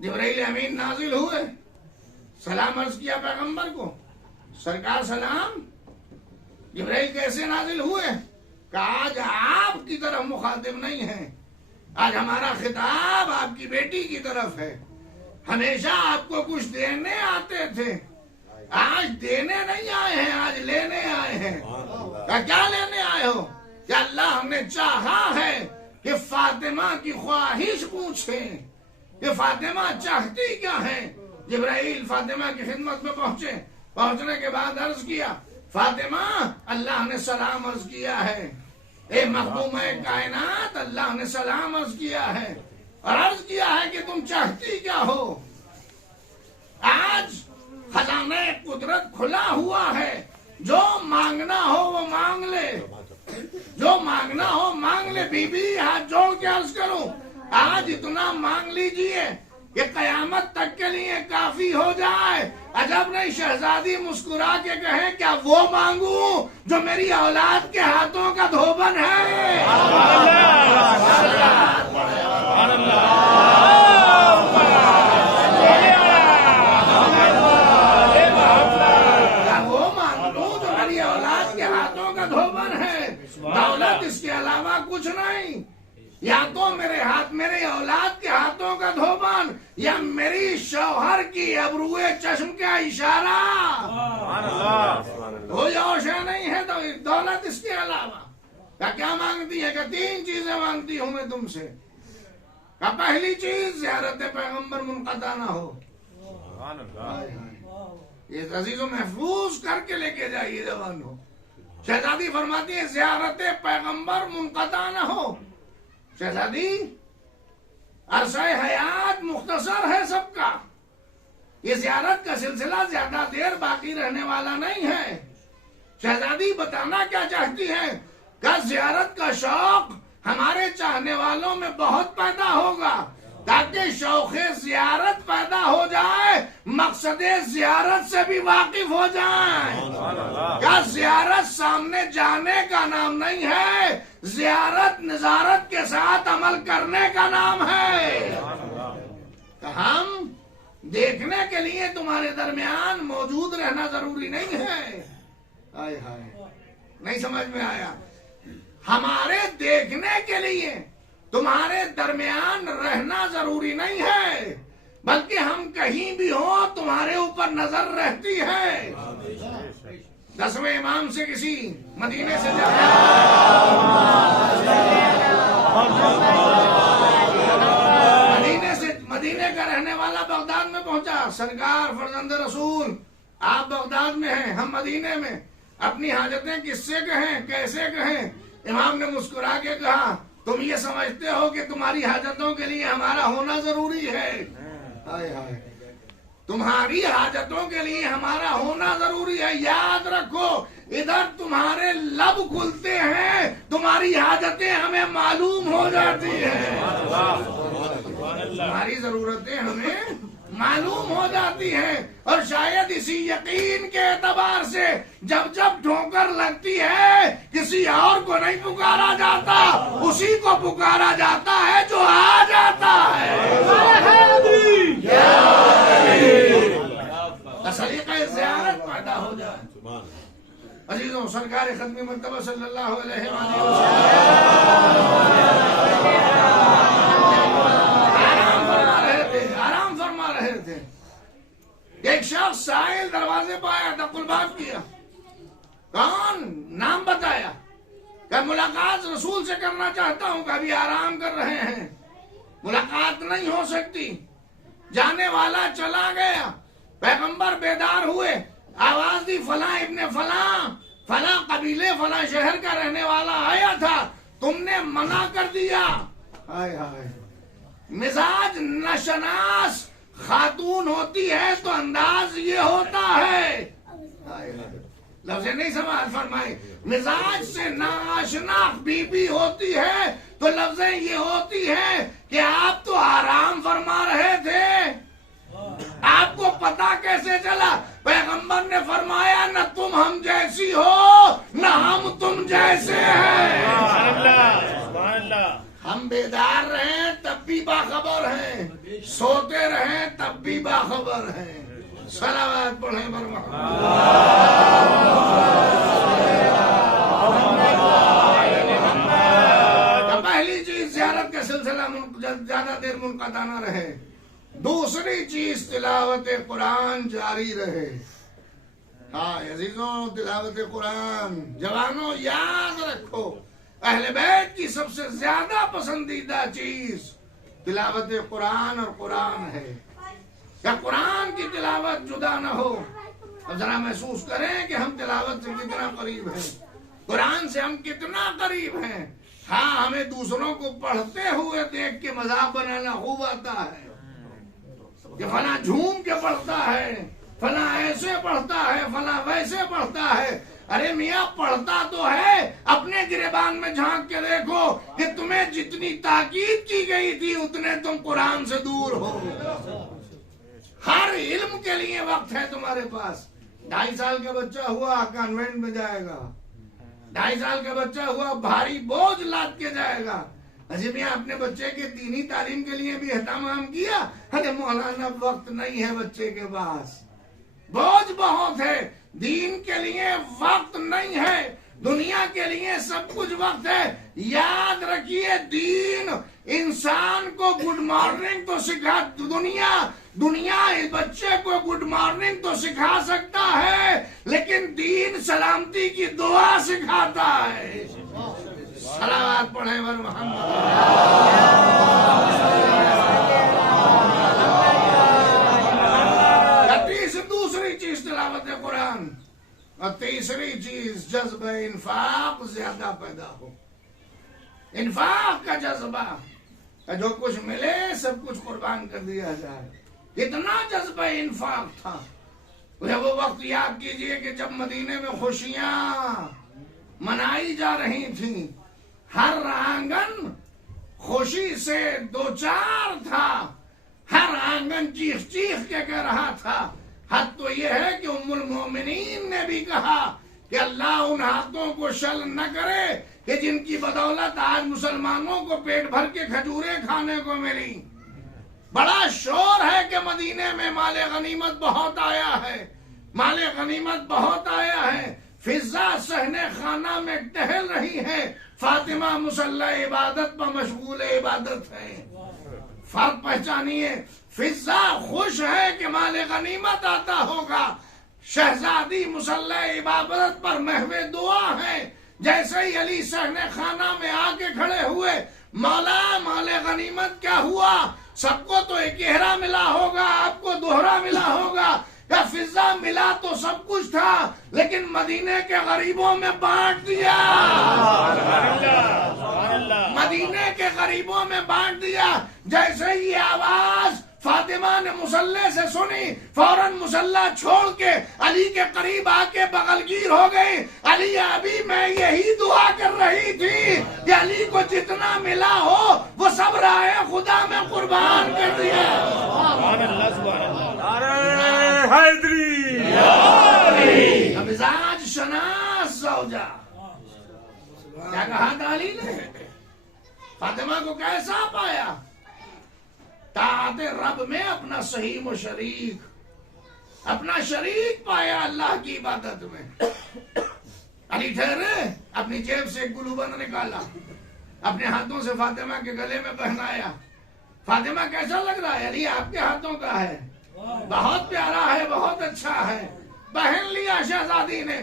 جبرائیل امین نازل ہوئے، سلام عرض کیا پیغمبر کو، سرکار سلام. جبرائیل کیسے نازل ہوئے؟ کہ آج آپ کی طرف مخاطب نہیں ہے، آج ہمارا خطاب آپ کی بیٹی کی طرف ہے. ہمیشہ آپ کو کچھ دینے آتے تھے، آج دینے نہیں آئے ہیں، آج لینے آئے ہیں. کیا لینے آئے ہو؟ کہ اللہ ہم نے چاہا ہے کہ فاطمہ کی خواہش پوچھیں کہ فاطمہ چاہتی کیا ہے. جبرائیل فاطمہ کی خدمت میں پہنچے، پہنچنے کے بعد عرض کیا فاطمہ اللہ نے سلام عرض کیا ہے، اے محبوبہ کائنات اللہ نے سلام عرض کیا ہے اور عرض کیا ہے کہ تم چاہتی کیا ہو. آج خزانہ قدرت کھلا ہوا ہے، جو مانگنا ہو وہ مانگ لے، جو مانگنا ہو مانگ لے. بی بی ہاتھ جوڑ کے عرض کروں آج اتنا مانگ لیجئے کہ قیامت تک کے لیے کافی ہو جائے. عجب نہیں شہزادی مسکرا کے کہے کیا وہ مانگوں جو میری اولاد کے ہاتھوں کا دھوبن ہے. وہ مانگوں جو میری اولاد کے ہاتھوں کا دھوبن ہے. دولت اس کے علاوہ کچھ نہیں، یا تو میرے ہاتھ میرے اولاد کے ہاتھوں کا دھوبن یا میری شوہر کی ابروئے چشم کا اشارہ. کوئی اور شے نہیں ہے. تو دولت اس کے علاوہ کیا مانگتی ہے؟ کہ 3 چیزیں مانگتی ہوں میں تم سے. کہ پہلی چیز زیارت پیغمبر منقطع نہ ہو. یہ عزیز و محفوظ کر کے لے کے جائیے جوان ہو. شہزادی فرماتی ہے زیارت پیغمبر منقطع نہ ہو. شہزادی عرصہ حیات مختصر ہے سب کا، یہ زیارت کا سلسلہ زیادہ دیر باقی رہنے والا نہیں ہے. شہزادی بتانا کیا چاہتی ہے؟ کہ زیارت کا شوق ہمارے چاہنے والوں میں بہت پیدا ہوگا تاکہ شوق زیارت پیدا ہو جائے، مقصد زیارت سے بھی واقف ہو جائیں. کیا زیارت سامنے جانے کا نام نہیں ہے، زیارت نظارت کے ساتھ عمل کرنے کا نام ہے. کہ ہم دیکھنے کے لیے تمہارے درمیان موجود رہنا ضروری نہیں ہے. ہائے ہائے نہیں سمجھ میں آیا. ہمارے دیکھنے کے لیے تمہارے درمیان رہنا ضروری نہیں ہے، بلکہ ہم کہیں بھی ہوں تمہارے اوپر نظر رہتی ہے. 10ویں امام سے کسی مدینے سے مدینے کا رہنے والا بغداد میں پہنچا. سرکار فرزند رسول آپ بغداد میں ہیں، ہم مدینے میں، اپنی حاجتیں کس سے کہیں، کیسے کہیں؟ امام نے مسکرا کے کہا تم یہ سمجھتے ہو کہ تمہاری حاجتوں کے لیے ہمارا ہونا ضروری ہے؟ ہائے ہائے تمہاری حاجتوں کے لیے ہمارا ہونا ضروری ہے. یاد رکھو ادھر تمہارے لب کھلتے ہیں، تمہاری حاجتیں ہمیں معلوم ہو جاتی ہیں، تمہاری ضرورتیں ہمیں معلوم ہو جاتی ہیں. اور شاید اسی یقین کے اعتبار سے جب جب ٹھوکر لگتی ہے کسی اور کو نہیں پکارا جاتا، اسی کو پکارا جاتا ہے جو آ جاتا ہے. سلیقہ زیارت پیدا ہو جائے. عزیزوں سرکار ختم مرتبہ صلی اللہ علیہ وآلہ آرام فرما رہے تھے. ایک شخص سائل دروازے پہ آیا تھا، قربان کیا. کون؟ نام بتایا کہ ملاقات رسول سے کرنا چاہتا ہوں. کہ ابھی آرام کر رہے ہیں، ملاقات نہیں ہو سکتی. جانے والا چلا گیا, پیغمبر بیدار ہوئے, آواز دی فلاں ابن فلاں فلاں قبیلے فلاں شہر کا رہنے والا آیا تھا, تم نے منع کر دیا. ہائے ہائے, مزاج نشناس خاتون ہوتی ہے تو انداز یہ ہوتا ہے. لفظ نہیں سمجھ فرمائے, مزاج سے ناشنا بیوی ہوتی ہے تو لفظیں یہ ہوتی ہے کہ آپ تو آرام فرما رہے تھے, آپ کو پتا کیسے چلا؟ پیغمبر نے فرمایا نہ تم ہم جیسی ہو نہ ہم تم جیسے ہیں. سبحان اللہ. ہم بیدار رہیں تب بھی باخبر ہیں, سوتے رہیں تب بھی باخبر ہیں. صلوات پڑھیں بر محمد. پہلی چیز زیارت کا سلسلہ زیادہ دیر منقطع نہ رہے. دوسری چیز تلاوت قرآن جاری رہے. ہاں عزیزوں, تلاوت قرآن. جوانوں یاد رکھو, اہل بیت کی سب سے زیادہ پسندیدہ چیز تلاوت قرآن اور قرآن ہے. کہ قرآن کی تلاوت جدا نہ ہو. اب ذرا محسوس کریں کہ ہم تلاوت سے کتنا قریب ہیں, قرآن سے ہم کتنا قریب ہیں. ہاں, ہمیں دوسروں کو پڑھتے ہوئے دیکھ کے مذاق بنانا خوب آتا ہے کہ فلاں جھوم کے پڑھتا ہے, فلاں ایسے پڑھتا ہے, فلاں ویسے پڑھتا ہے. ارے میاں پڑھتا تو ہے, اپنے گریبان میں جھانک کے دیکھو کہ تمہیں جتنی تاکید کی گئی تھی اتنے تم قرآن سے دور ہو. ہر علم کے لیے وقت ہے تمہارے پاس. 2.5 سال کا بچہ ہوا کانوینٹ میں جائے گا, 2.5 سال کا بچہ ہوا بھاری بوجھ لاد کے جائے گا. اجی میاں اپنے بچے کے دینی تعلیم کے لیے بھی اہتمام کیا. ارے مولانا وقت نہیں ہے بچے کے پاس, بوجھ بہت ہے, دین کے لیے وقت نہیں ہے, دنیا کے لیے سب کچھ وقت ہے. یاد رکھیے, دین انسان کو گڈ مارننگ تو سکھا, دنیا اس بچے کو گڈ مارننگ تو سکھا سکتا ہے, لیکن دین سلامتی کی دعا سکھاتا ہے. صلوات پڑھیں بر محمد. دوسری چیز تلاوت قرآن, اور تیسری چیز جذبہ انفاق زیادہ پیدا ہو. انفاق کا جذبہ, جو کچھ ملے سب کچھ قربان کر دیا جائے. اتنا جذبہ انفاق تھا. وہ وقت یاد کیجئے کہ جب مدینے میں خوشیاں منائی جا رہی تھیں, ہر آنگن خوشی سے دوچار تھا, ہر آنگن چیخ چیخ کے کہہ رہا تھا. حد تو یہ ہے کہ ام المومنین نے بھی کہا کہ اللہ ان ہاتھوں کو شل نہ کرے کہ جن کی بدولت آج مسلمانوں کو پیٹ بھر کے کھجوریں کھانے کو ملی. بڑا شور ہے کہ مدینے میں مال غنیمت بہت آیا ہے, مال غنیمت بہت آیا ہے. فضا صحن خانہ میں ٹہل رہی ہے, فاطمہ مصلی عبادت پر مشغول عبادت ہے. فرق پہچانیے, فضا خوش ہے کہ مال غنیمت آتا ہوگا, شہزادی مصلی عبادت پر محو دعا ہے. جیسے ہی علی صحن خانہ میں آ کے کھڑے ہوئے, مولا مال غنیمت کیا ہوا؟ سب کو تو ایک گہرا ملا ہوگا, آپ کو دوہرا ملا ہوگا. یا فضا ملا تو سب کچھ تھا, لیکن مدینے کے غریبوں میں بانٹ دیا. مدینے کے غریبوں میں بانٹ دیا. جیسے یہ آواز فاطمہ نے مصلی سے سنی, فوراً مصلی چھوڑ کے علی کے قریب آ کے بغلگیر ہو گئی. علی ابھی میں یہی دعا کر رہی تھی کہ علی کو جتنا ملا ہو وہ سب راہ خدا میں قربان کر دیا. مزاج شناس زوجہ, کیا کہا تھا علی نے؟ فاطمہ کو کیسا پایا؟ طاعت رب میں اپنا صحیح و شریک, اپنا شریک پایا اللہ کی عبادت میں. علی ٹھہرے, اپنی جیب سے ایک گلو بند نکالا, اپنے ہاتھوں سے فاطمہ کے گلے میں پہنایا. فاطمہ کیسا لگ رہا ہے؟ علی آپ کے ہاتھوں کا ہے, بہت پیارا ہے, بہت اچھا ہے. پہن لیا شہزادی نے.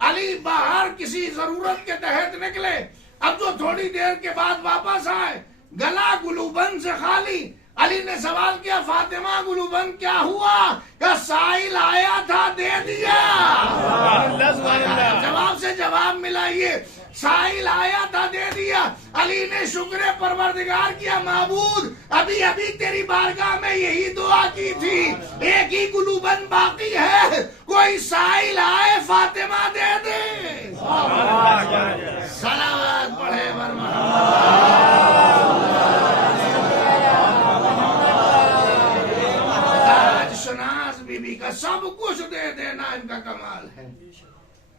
علی باہر کسی ضرورت کے تحت نکلے. اب جو تھوڑی دیر کے بعد واپس آئے, گلا گلوبند سے خالی. علی نے سوال کیا فاطمہ گلوبند کیا ہوا؟ کہ سائل آیا تھا دے دیا. جواب سے جواب ملا یہ سائل آیا تھا دے دیا. علی نے شکر پروردگار کیا معبود ابھی ابھی تیری بارگاہ میں یہی دعا کی تھی ایک ہی گلوبند باقی ہے کوئی سائل آئے فاطمہ دے دے. صلوات پڑھے بر شناز بی بی کا سب کچھ دے دینا ان کا کمال ہے.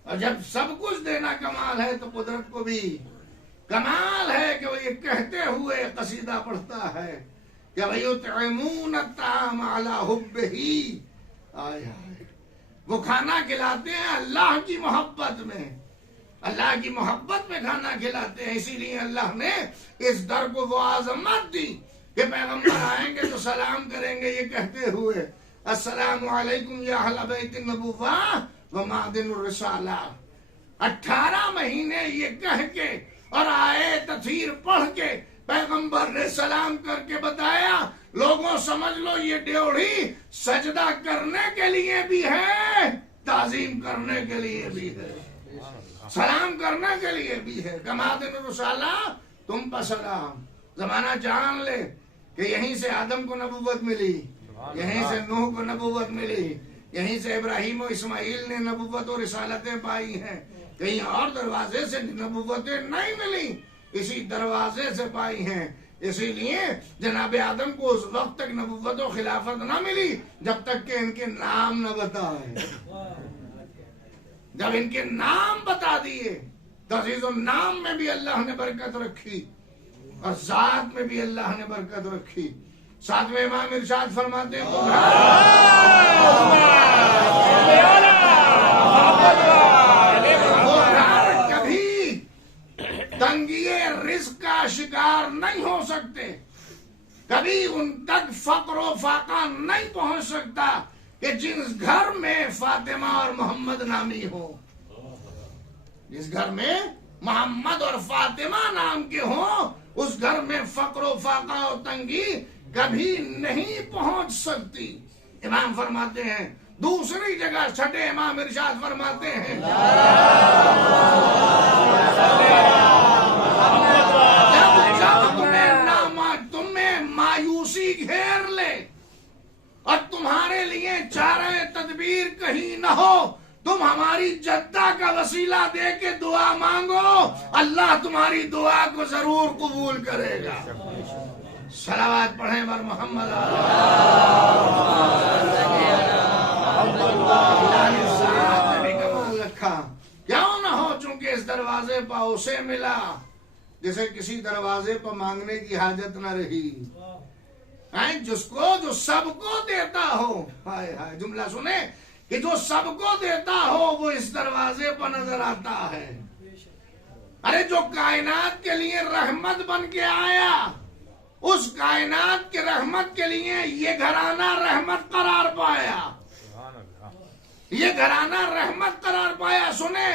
اور جب سب کچھ دینا کمال ہے تو قدرت کو بھی کمال ہے کہ وہ یہ کہتے ہوئے قصیدہ پڑھتا ہے کہ وَيُطْعِمُونَ الطَّعَامَ عَلَىٰ حُبِّهِ. آئے وہ کھانا کھلاتے ہیں اللہ کی محبت میں. اللہ کی محبت میں کھانا کھلاتے ہیں. اسی لیے اللہ نے اس در کو وہ عظمت دی کہ پیغمبر آئیں گے تو سلام کریں گے یہ کہتے ہوئے السلام علیکم یا اہل بیت النبوہ و معدن الرسالہ. 18 مہینے یہ کہہ کے اور آئے تطہیر پڑھ کے پیغمبر نے سلام کر کے بتایا لوگوں سمجھ لو یہ ڈیوڑی سجدہ کرنے کے لیے بھی ہے تعظیم کرنے کے لیے بھی ہے سلام کرنے کے لیے بھی ہے. معدن الرسالہ تم پر سلام. زمانہ جان لے کہ یہیں سے آدم کو نبوت ملی, یہیں سے نوح کو نبوت ملی, یہیں سے ابراہیم و اسماعیل نے نبوت اور رسالتیں پائی ہیں. کہیں اور دروازے سے نبوتیں نہیں ملی, اسی دروازے سے پائی ہیں. اسی لیے جناب آدم کو اس وقت تک نبوت و خلافت نہ ملی جب تک کہ ان کے نام نہ بتائے. جب ان کے نام بتا دیے تو عزیز و نام میں بھی اللہ نے برکت رکھی اور ذات میں بھی اللہ نے برکت رکھی. ساتویں امام ارشاد فرماتے ہیں وہ گھر کبھی تنگی رزق کا شکار نہیں ہو سکتے, کبھی ان تک فقر و فاقہ نہیں پہنچ سکتا کہ جس گھر میں فاطمہ اور محمد نامی ہو. جس گھر میں محمد اور فاطمہ نام کے ہوں اس گھر میں فقر و فاقہ و تنگی کبھی نہیں پہنچ سکتی. امام فرماتے ہیں دوسری جگہ چھٹے امام ارشاد فرماتے ہیں جب تمہیں مایوسی گھیر لے اور تمہارے لیے چارہ تدبیر کہیں نہ ہو تم ہماری جدہ کا وسیلہ دے کے دعا مانگو اللہ تمہاری دعا کو ضرور قبول کرے گا. صلوات پڑھیں بر محمد. اللہ نے ذات میں بھی کمال رکھا. کیوں نہ ہو چونکہ اس دروازے پہ اسے ملا جسے کسی دروازے پہ مانگنے کی حاجت نہ رہی. جس کو جو سب کو دیتا ہو, ہائے ہائے جملہ سنے کہ جو سب کو دیتا ہو وہ اس دروازے پر نظر آتا ہے. ارے جو کائنات کے لیے رحمت بن کے آیا اس کائنات کے رحمت کے لیے یہ گھرانہ رحمت قرار پایا, یہ گھرانہ رحمت قرار پایا. سنے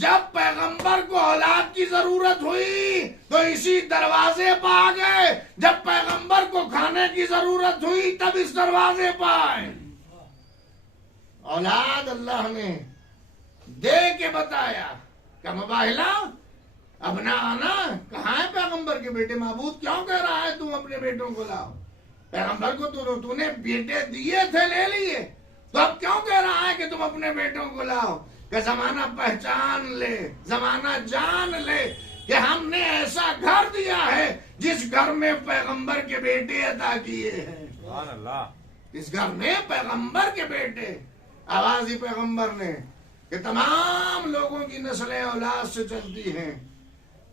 جب پیغمبر کو اولاد کی ضرورت ہوئی تو اسی دروازے پہ آ گئے, جب پیغمبر کو کھانے کی ضرورت ہوئی تب اس دروازے پہ آئے. اولاد اللہ نے دے کے بتایا کہ مباہلہ ابنا آنا کہاں ہے پیغمبر کے بیٹے. معبود کیوں کہہ رہا ہے تم اپنے بیٹوں کو لاؤ؟ پیغمبر کو تو نے بیٹے دیے تھے لے لیے, تو اب کیوں کہہ رہا ہے کہ تم اپنے بیٹوں کو لاؤ؟ کہ زمانہ پہچان لے, زمانہ جان لے کہ ہم نے ایسا گھر دیا ہے جس گھر میں پیغمبر کے بیٹے عطا کیے ہیں. سبحان اللہ. اس گھر میں پیغمبر کے بیٹے, آواز ہی پیغمبر نے کہ تمام لوگوں کی نسلیں اولاد سے چلتی ہیں,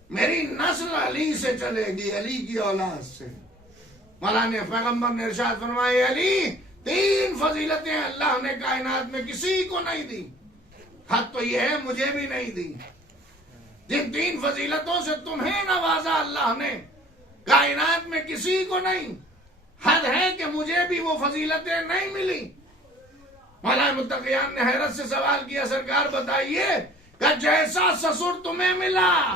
میری نسل علی سے چلے گی, علی کی اولاد سے. مولانا پیغمبر نے ارشاد فرمائے علی 3 فضیلتیں اللہ نے کائنات میں کسی کو نہیں دی, حد تو یہ ہے مجھے بھی نہیں دی. جن 3 فضیلتوں سے تمہیں نوازا اللہ نے کائنات میں کسی کو نہیں, حد ہے کہ مجھے بھی وہ فضیلتیں نہیں ملی. مولانا متقیان نے حیرت سے سوال کیا سرکار بتائیے کہ جیسا سسر تمہیں ملا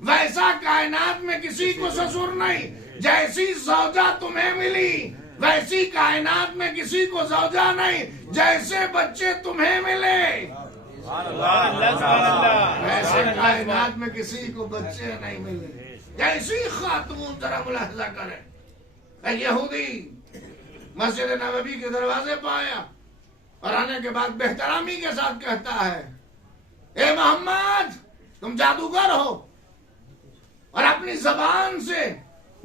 ویسا کائنات میں کسی کو سسر نہیں، جیسی زوجہ تمہیں ملی ویسی کائنات میں کسی کو زوجہ نہیں، جیسے بچے تمہیں ملے ویسے کائنات میں کسی کو بچے نہیں ملے۔ جیسی خاتون، ذرا ملاحظہ کریں، ایک یہودی مسجد نبوی کے دروازے پہ آیا اور آنے کے بعد بہترامی کے ساتھ کہتا ہے، اے محمد تم جادوگر ہو اور اپنی زبان سے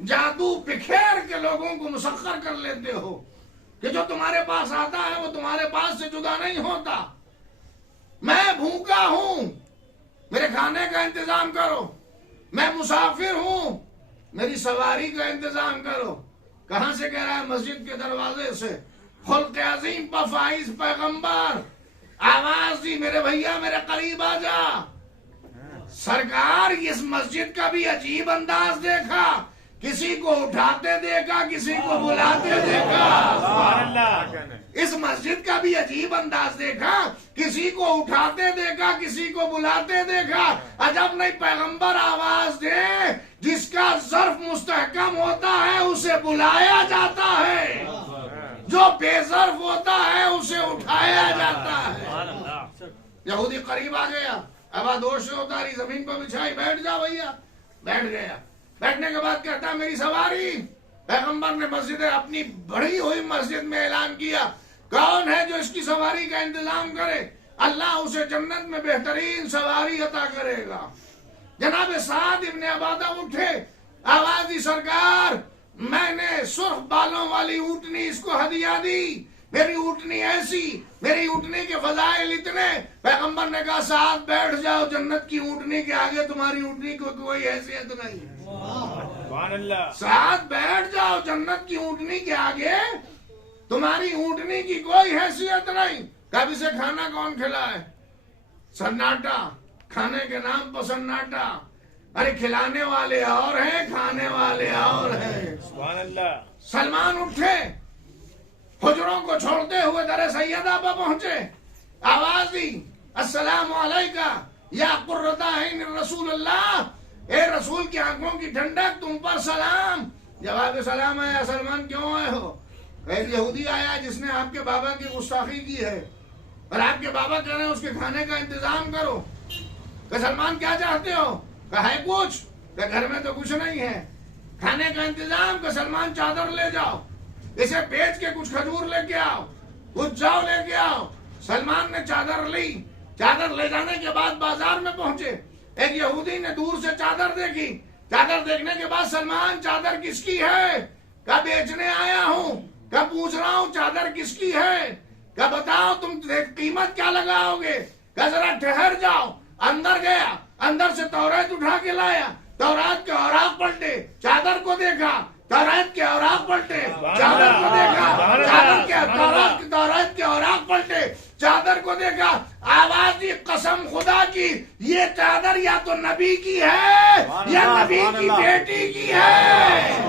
جادو بکھیر کے لوگوں کو مسخر کر لیتے ہو کہ جو تمہارے پاس آتا ہے وہ تمہارے پاس سے جدا نہیں ہوتا۔ میں بھوکا ہوں، میرے کھانے کا انتظام کرو، میں مسافر ہوں، میری سواری کا انتظام کرو۔ کہاں سے کہہ رہا ہے؟ مسجد کے دروازے سے۔ خلق عظیم پا فائز پیغمبر، آواز دی میرے بھیا میرے قریب آ جا۔ سرکار اس مسجد کا بھی عجیب انداز دیکھا، کسی کو اٹھاتے دیکھا کسی کو بلاتے دیکھا۔ اس مسجد کا بھی عجیب انداز دیکھا، کسی کو اٹھاتے دیکھا کسی کو بلاتے دیکھا۔ عجب نہیں پیغمبر آواز دے، جس کا ظرف مستحکم ہوتا ہے اسے بلایا جاتا ہے، جو بے ظرف ہوتا ہے اسے اٹھایا جاتا ہے۔ یہودی قریب آ گیا، آبادوش سے اتاری، زمین پر بچھائی، بیٹھ جا بھیا۔ بیٹھ گیا، بیٹھنے کے بعد کہتا میری سواری۔ پیغمبر نے مسجد اپنی بڑی ہوئی مسجد میں اعلان کیا، کون ہے جو اس کی سواری کا انتظام کرے؟ اللہ اسے جنت میں بہترین سواری عطا کرے گا۔ جناب سعد ابن عبادہ اٹھے، آواز دی سرکار میں نے سرخ بالوں والی اونٹنی اس کو ہدیہ دی، میری اونٹنی ایسی، میری اونٹنی کے فضائل اتنے۔ پیغمبر نے کہا سعد بیٹھ جاؤ، جنت کی اونٹنی کے آگے تمہاری اونٹنی کو کوئی حیثیت نہیں۔ سعد بیٹھ جاؤ، جنت کی اونٹنی کے آگے تمہاری اونٹنی کی کوئی حیثیت نہیں۔ کب اسے کھانا کون کھلائے؟ سناٹا، کھانے کے نام پر سناٹا۔ ارے کھلانے والے اور ہیں، کھانے والے اور ہیں۔ سلمان اٹھے، حجروں کو چھوڑتے ہوئے در سیدہ پر پہنچے، آواز دی السلام علیکہ یا قرۃ عین رسول اللہ، اے رسول کی آنکھوں کی ٹھنڈک تم پر سلام۔ جواب سلام آیا، سلمان کیوں آئے ہو؟ ایک یہودی آیا جس نے آپ کے بابا کی گستاخی کی ہے اور آپ کے بابا کہہ رہے ہیں اس کے کھانے کا انتظام کرو۔ کہ سلمان کیا چاہتے ہو؟ کہ ہے کچھ؟ کہ گھر میں تو کچھ نہیں ہے، کھانے کا انتظام۔ کہ سلمان چادر لے جاؤ، اسے بیچ کے کچھ کھجور لے کے آؤ، کچھ جاؤ لے کے آؤ۔ سلمان نے چادر لی، چادر لے جانے کے بعد بازار میں پہنچے، ایک یہودی نے دور سے چادر دیکھی، چادر دیکھنے کے بعد سلمان چادر کس کی ہے؟ کہ بیچنے آیا ہوں۔ کہ پوچھ رہا ہوں چادر کس کی ہے؟ کہ بتاؤ تم قیمت کیا لگاؤ گے؟ کہ ذرا ٹھہر جاؤ۔ اندر گیا، اندر سے توریت اٹھا کے لایا، تورات کے اوراق پلٹے، چادر کو دیکھا، تورات کے اوراق پلٹے، چادر کو دیکھا، تورات کے اوراق پلٹے، چادر کو دیکھا، آواز دی قسم خدا کی یہ چادر یا تو نبی کی ہے یا نبی کی بیٹی کی ہے۔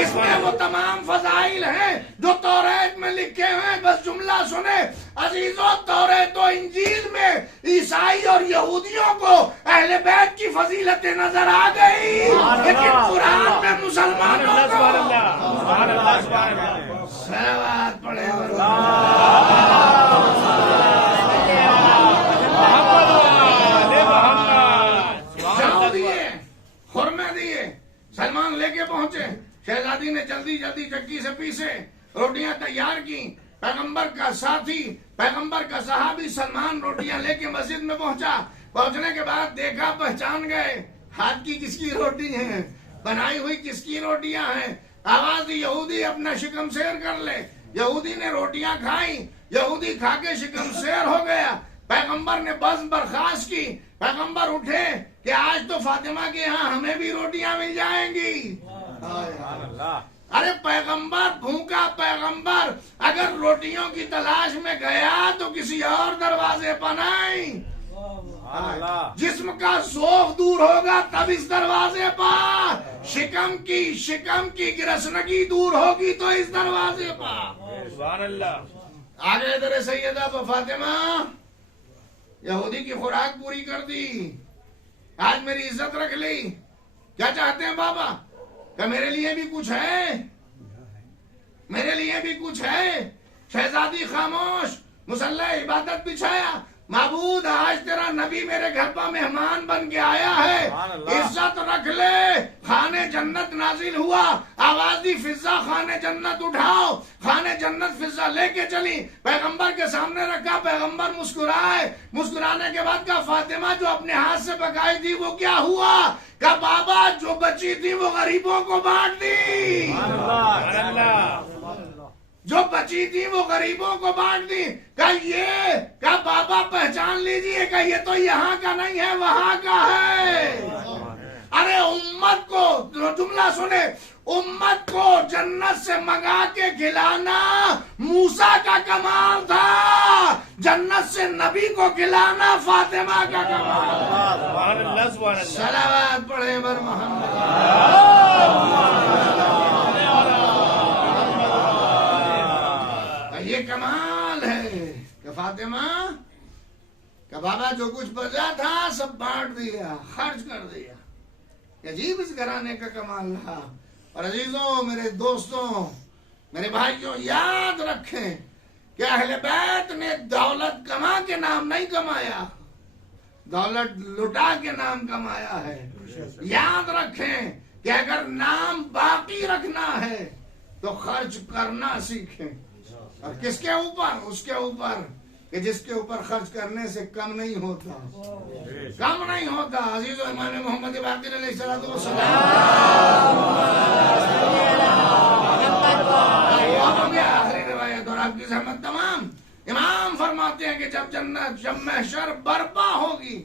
اس میں وہ تمام فضائل ہیں جو توریت میں لکھے ہوئے، بس جملہ سنے عزیزوں، توریت و انجیل میں عیسائی اور یہودیوں کو اہل بیت کی فضیلتیں نظر آ گئی، لیکن قرآن میں مسلمانوں کو صلوات پڑھے خرمے دیے، سلمان لے کے پہنچے۔ شہزادی نے جلدی جلدی چکی سے پیسے، روٹیاں تیار کی۔ پیغمبر کا ساتھی، پیغمبر کا صحابی سلمان روٹیاں لے کے مسجد میں پہنچا۔ پہنچنے کے بعد دیکھا، پہچان گئے، ہاتھ کی کس کی روٹی ہے، بنائی ہوئی کس کی روٹیاں ہیں۔ آواز دی یہودی اپنا شکم سیر کر لے۔ یہودی نے روٹیاں کھائیں، یہودی کھا کے شکم سیر ہو گیا۔ پیغمبر نے بزم برخاست کی، پیغمبر اٹھے کہ آج تو فاطمہ کے ہاں ہمیں بھی روٹیاں مل جائیں گی۔ ارے پیغمبر، بھوکا پیغمبر اگر روٹیوں کی تلاش میں گیا تو کسی اور دروازے پر نہیں، جسم کا ذوق دور ہوگا تب اس دروازے پر، شکم کی گرسنگی دور ہوگی تو اس دروازے پر۔ آگے در سیدہ فاطمہ یہودی کی خوراک پوری کر دی، آج میری عزت رکھ لی، کیا چاہتے ہیں بابا؟ کہ میرے لیے بھی کچھ ہے، میرے لیے بھی کچھ ہے۔ شہزادی خاموش، مصلی عبادت بچھایا، معبود آج تیرا نبی میرے گھر پر مہمان بن کے آیا ہے، عزت رکھ لے۔ خانے جنت نازل ہوا، آواز دی فضا خانے جنت اٹھاؤ، خانے جنت فضا لے کے چلی، پیغمبر کے سامنے رکھا، پیغمبر مسکرائے، مسکرانے کے بعد کہا فاطمہ جو اپنے ہاتھ سے پکائی تھی وہ کیا ہوا؟ کہا بابا جو بچی تھی وہ غریبوں کو بانٹ دی، جو بچی تھی وہ غریبوں کو بانٹ دی۔ کہا بابا پہچان لیجئے کہ یہ تو یہاں کا نہیں ہے، وہاں کا ہے۔ ارے امت کو، جملہ سنے، امت کو جنت سے منگا کے کھلانا موسیٰ کا کمال تھا، جنت سے نبی کو کھلانا فاطمہ کا کمال تھا۔ صلوات پڑھیں بر محمد۔ یہ کمال ہے کہ فاطمہ کہ بابا جو کچھ بچا تھا سب بانٹ دیا، خرچ کر دیا۔ عجیب اس گھرانے کا کمال رہا۔ اور عزیزوں، میرے دوستوں، میرے بھائیوں، یاد رکھیں کہ اہل بیت نے دولت کما کے نام نہیں کمایا، دولت لٹا کے نام کمایا ہے۔ یاد رکھیں کہ اگر نام باقی رکھنا ہے تو خرچ کرنا سیکھیں، اور کس کے اوپر؟ اس کے اوپر کہ جس کے اوپر خرچ کرنے سے کم نہیں ہوتا، کم نہیں ہوتا۔ عزیز و امام محمد باقر علیہ الصلوۃ والسلام، آخری روایت اور آپ کی زحمت تمام، امام فرماتے ہیں کہ جب محشر برپا ہوگی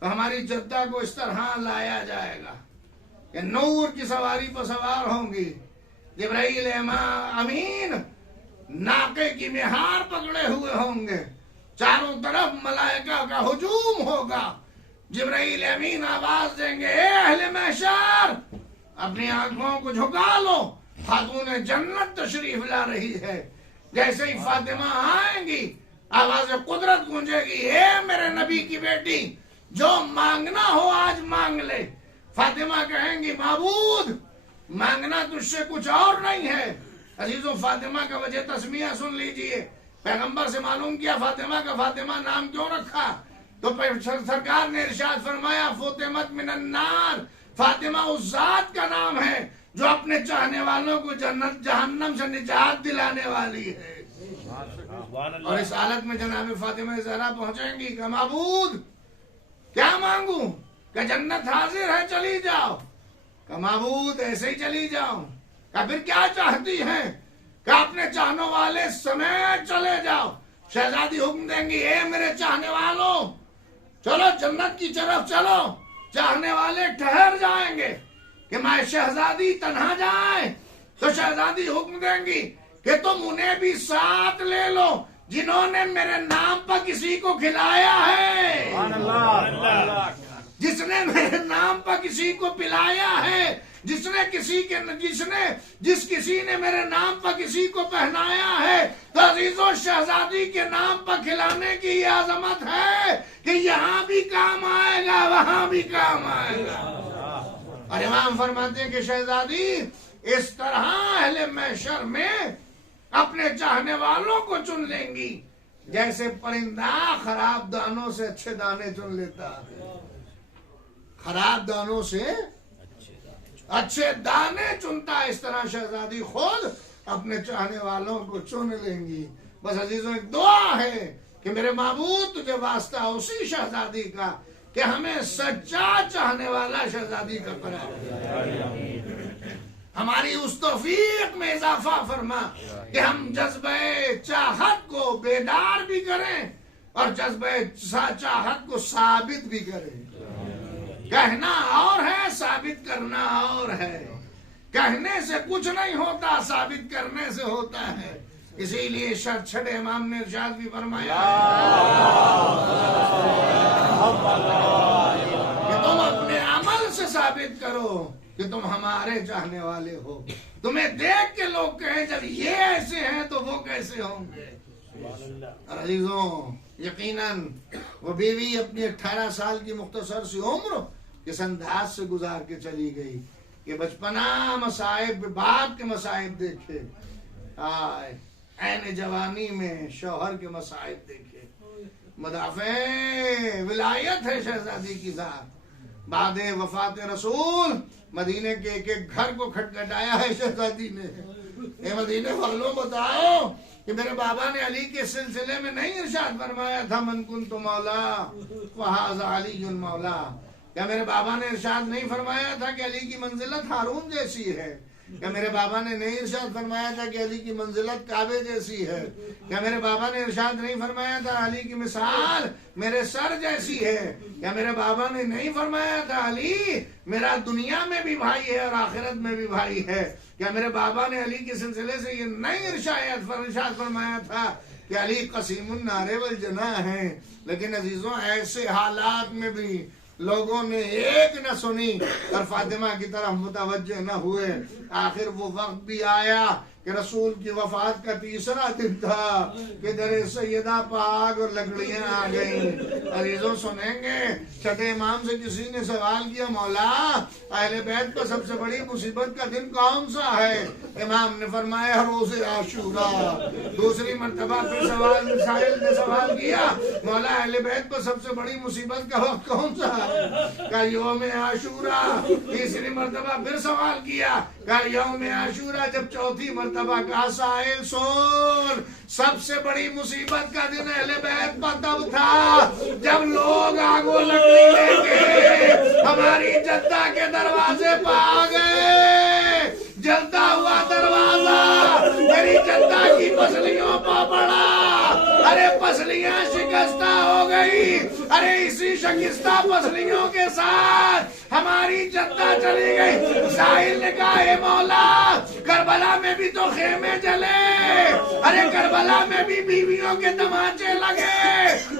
تو ہماری جدہ کو اس طرح لایا جائے گا کہ نور کی سواری پر سوار ہوں گی، جبرائیل امین ناقے کی مہار پکڑے ہوئے ہوں گے، چاروں طرف ملائکہ کا ہجوم ہوگا، جبرائیل امین آواز دیں گے اے اہل محشر اپنی آنکھوں کو جھکا لو، خاتون جنت تشریف لا رہی ہے۔ جیسے ہی فاطمہ آئیں گی آواز قدرت گونجے گی اے میرے نبی کی بیٹی جو مانگنا ہو آج مانگ لے۔ فاطمہ کہیں گی معبود مانگنا تجھ سے کچھ اور نہیں ہے۔ عزیزوں، فاطمہ کا وجہ تسمیہ سن لیجئے، پیغمبر سے معلوم کیا فاطمہ کا فاطمہ نام کیوں رکھا، تو سرکار نے ارشاد فرمایا فاطمت من النار، فاطمہ اس ذات کا نام ہے جو اپنے چاہنے والوں کو جنت جہنم سے نجات دلانے والی ہے۔ اور اس حالت میں جناب فاطمہ زہرا پہنچیں گی کہ معبود کیا مانگوں؟ کہ جنت حاضر ہے چلی جاؤ۔ کہ معبود ایسے ہی چلی جاؤ؟ کہ پھر کیا چاہتی ہیں؟ کہ اپنے چاہنے والے سمیت چلے جاؤ۔ شہزادی حکم دیں گی اے میرے چاہنے والوں چلو جنت کی طرف چلو۔ چاہنے والے ٹھہر جائیں گے کہ میں شہزادی تنہا جائیں، تو شہزادی حکم دیں گی کہ تم انہیں بھی ساتھ لے لو جنہوں نے میرے نام پر کسی کو کھلایا ہے، جس نے میرے نام پر کسی کو پلایا ہے، جس کسی نے میرے نام پر کسی کو پہنایا ہے۔ تو عزیزوں، شہزادی کے نام پر کھلانے کی یہ عظمت ہے کہ یہاں بھی کام آئے گا وہاں بھی کام آئے گا۔ اور امام فرماتے ہیں کہ شہزادی اس طرح اہل محشر میں اپنے چاہنے والوں کو چن لیں گی جیسے پرندہ خراب دانوں سے اچھے دانے چن لیتا ہے، خراب دانوں سے اچھے دانے چنتا، اس طرح شہزادی خود اپنے چاہنے والوں کو چن لیں گی۔ بس عزیزوں، ایک دعا ہے کہ میرے معبود تجھے واسطہ اسی شہزادی کا کہ ہمیں سچا چاہنے والا شہزادی کا قرار دے، ہماری اس توفیق میں اضافہ فرما کہ ہم جذبہ چاہت کو بیدار بھی کریں اور جذبہ چاہت کو ثابت بھی کریں۔ کہنا اور ہے، ثابت کرنا اور ہے۔ کہنے سے کچھ نہیں ہوتا، ثابت کرنے سے ہوتا ہے۔ اسی لیے چھٹے امام نے ارشاد بھی فرمایا کہ تم اپنے عمل سے ثابت کرو کہ تم ہمارے چاہنے والے ہو۔ تمہیں دیکھ کے لوگ کہیں جب یہ ایسے ہیں تو وہ کیسے ہوں گے۔ اور عزیزوں یقیناً وہ بیوی اپنی 18 سال کی مختصر سی عمر کس انداز سے گزار کے چلی گئی کہ بچپنا مصائب باپ کے مصائب دیکھے، عین جوانی میں شوہر کے مصائب دیکھے. مدافع ولایت ہے شہزادی کی ذات. بعد وفات رسول مدینے کے ایک ایک گھر کو کھٹکھٹایا ہے شہزادی نے. اے مدینے والوں بتاؤ کہ میرے بابا نے علی کے سلسلے میں نہیں ارشاد فرمایا تھا من کنت مولا فہذا علی مولا؟ کیا میرے بابا نے ارشاد نہیں فرمایا تھا کہ علی کی منزلت ہارون جیسی ہے؟ کیا میرے بابا نے نہیں ارشاد فرمایا تھا کہ علی کی منزلت کعبے جیسی ہے؟ کیا میرے بابا نے ارشاد نہیں فرمایا تھا علی کی مثال میرے سر جیسی ہے؟ کیا میرے بابا نے نہیں فرمایا تھا علی میرا دنیا میں بھی بھائی ہے اور آخرت میں بھی بھائی ہے؟ کیا میرے بابا نے علی کے سلسلے سے یہ نہیں ارشاد فرمایا تھا کہ علی قسیم النار والجنہ ہیں؟ لیکن عزیزوں ایسے حالات میں بھی لوگوں نے ایک نہ سنی اور فاطمہ کی طرف متوجہ نہ ہوئے. آخر وہ وقت بھی آیا کہ رسول کی وفات کا 3را دن تھا کہ در سیدہ پاک اور لکڑیاں آ گئیں. عزیزوں سنیں گے چھٹے امام سے کسی نے سوال کیا مولا اہل بیت پر سب سے بڑی مصیبت کا دن کون سا ہے؟ امام نے فرمایا روز عاشورہ. دوسری مرتبہ پھر سائل نے سوال کیا مولا اہل بیت پر سب سے بڑی مصیبت کا وقت کون سا ہے؟ کہا یوم عاشورہ. تیسری مرتبہ پھر سوال کیا کہا یوم عاشورہ. جب چوتھی مرتبہ کہا سائل سن سب سے بڑی مصیبت کا دن اہل بیت پر تب تھا جب لوگ آگ و لکڑی لے کے ہماری جدہ کے دروازے پہ آ گئے. جلتا ہوا دروازہ میری جدہ کی پسلیوں پہ پڑا. ارے پسلیاں شکستہ ہو گئی. ارے اسی شکستہ پسلیوں کے ساتھ ہماری جدہ چلی گئی. ساحل نے کہا اے مولا کربلا میں بھی تو خیمے جلے. ارے کربلا میں بھی بیویوں کے تماچے لگے.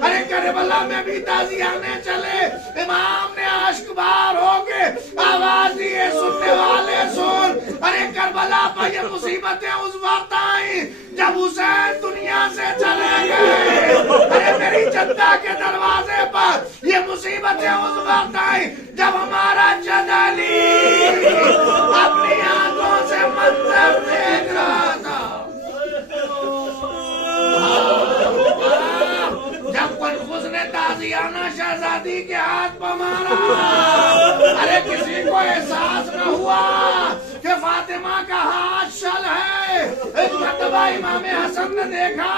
ارے کربلا میں بھی تازیانے چلے. امام نے عشق بار ہو کے آواز دیے سننے والے سن. ارے کربلا پر یہ مصیبتیں اس وقت آئیں جب حسین دنیا سے چلے گئے. ارے میری جدہ کے دروازے پر یہ مصیبتیں اس وقت آئیں جب ہمارا جد علی اپنی آنکھوں سے منظر دیکھ رہا تھا. جب کنفوس نے تازیانہ شہزادی کے ہاتھ پہ مارا ارے کسی کو احساس نہ ہوا کہ فاطمہ کا ہاتھ شل ہے. ایک مرتبہ امام حسن نے دیکھا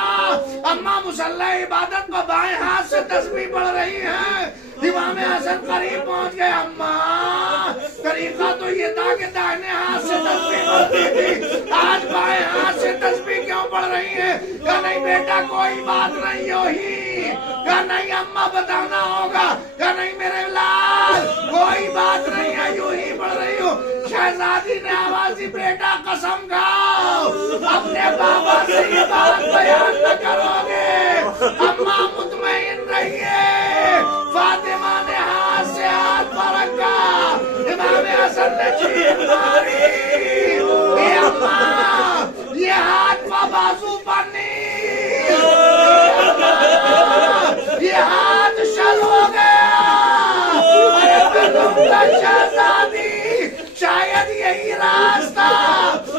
اماں مصلی عبادت پر بائیں ہاتھ سے تسبیح پڑھ رہی ہیں. امام حسن قریب پہنچ گئے. اماں طریقہ تو یہ تھا کہ دائیں ہاتھ سے تسبیح پڑھتی تھی آج بائیں ہاتھ سے تسبیح کیوں پڑھ رہی ہیں؟ کہا نہیں بیٹا کوئی بات نہیں ہوئی. کہا نہیں اماں بتانا ہوگا. کہا نہیں میرے لال کوئی بات نہیں ہے یوں ہی پڑھ رہی ہوں. شہزادی نے آواز دی بیٹا قسم کھاؤ اپنے بابا سے یہ بات بیان نہ کرو گے. اماں مطمئن رہیے. فاطمہ نے ہاتھ سے ہاتھ پر رکھا. امام حسن نے چیخ ماری اے اماں یہ ہاتھ پا بازو پر نہیں یہ ہاتھ شل ہو گیا. ارے بیگم کا شہزادی شاید یہی راستہ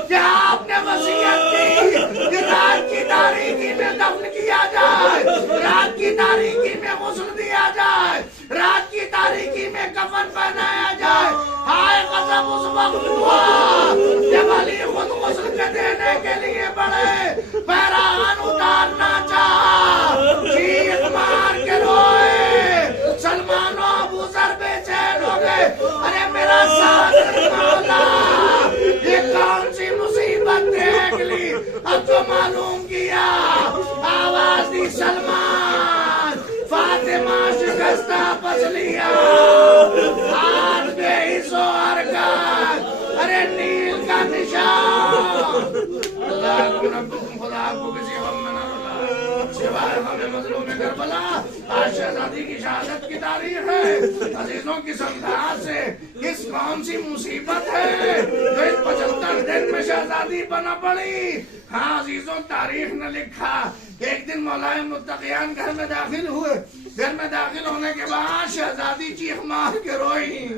کہ آپ نے وصیت کی کہ رات کی تاریکی میں دفن کیا جائے, رات کی تاریکی میں غسل دیا جائے, رات کی تاریکی میں کفن پہنایا جائے. ہائے قسم اس وقت ہوا جب علی خود غسل کے دینے کے لیے بڑھے پیراہن اتارنا چاہا چیخ مار کے روئے. سلمان و ابو ذر بے چین ہو گئے. ارے میرا ساتھ مولا یہ کون سی مصیبت دیکھ لی اب تو معلوم کیا. آواز دی سلمان فاطمہ شکستہ پسلیاں ہاتھ بے حصو حرکت. ارے نیل کا نشان. اللہ کو رب خدا کو کسی غم میں نہ رلا سوائے مظلوم کربلا آج شہزادی کی شہادت کی تاریخ ہے. عزیزوں کس انداز سے کس کون سی مصیبت ہے جو اس 75 دن میں شہزادی بنا پڑی. ہاں عزیزوں تاریخ نے لکھا کہ ایک دن مولائے متقیان گھر میں داخل ہوئے. گھر میں داخل ہونے کے بعد شہزادی چیخ مار کے روئی.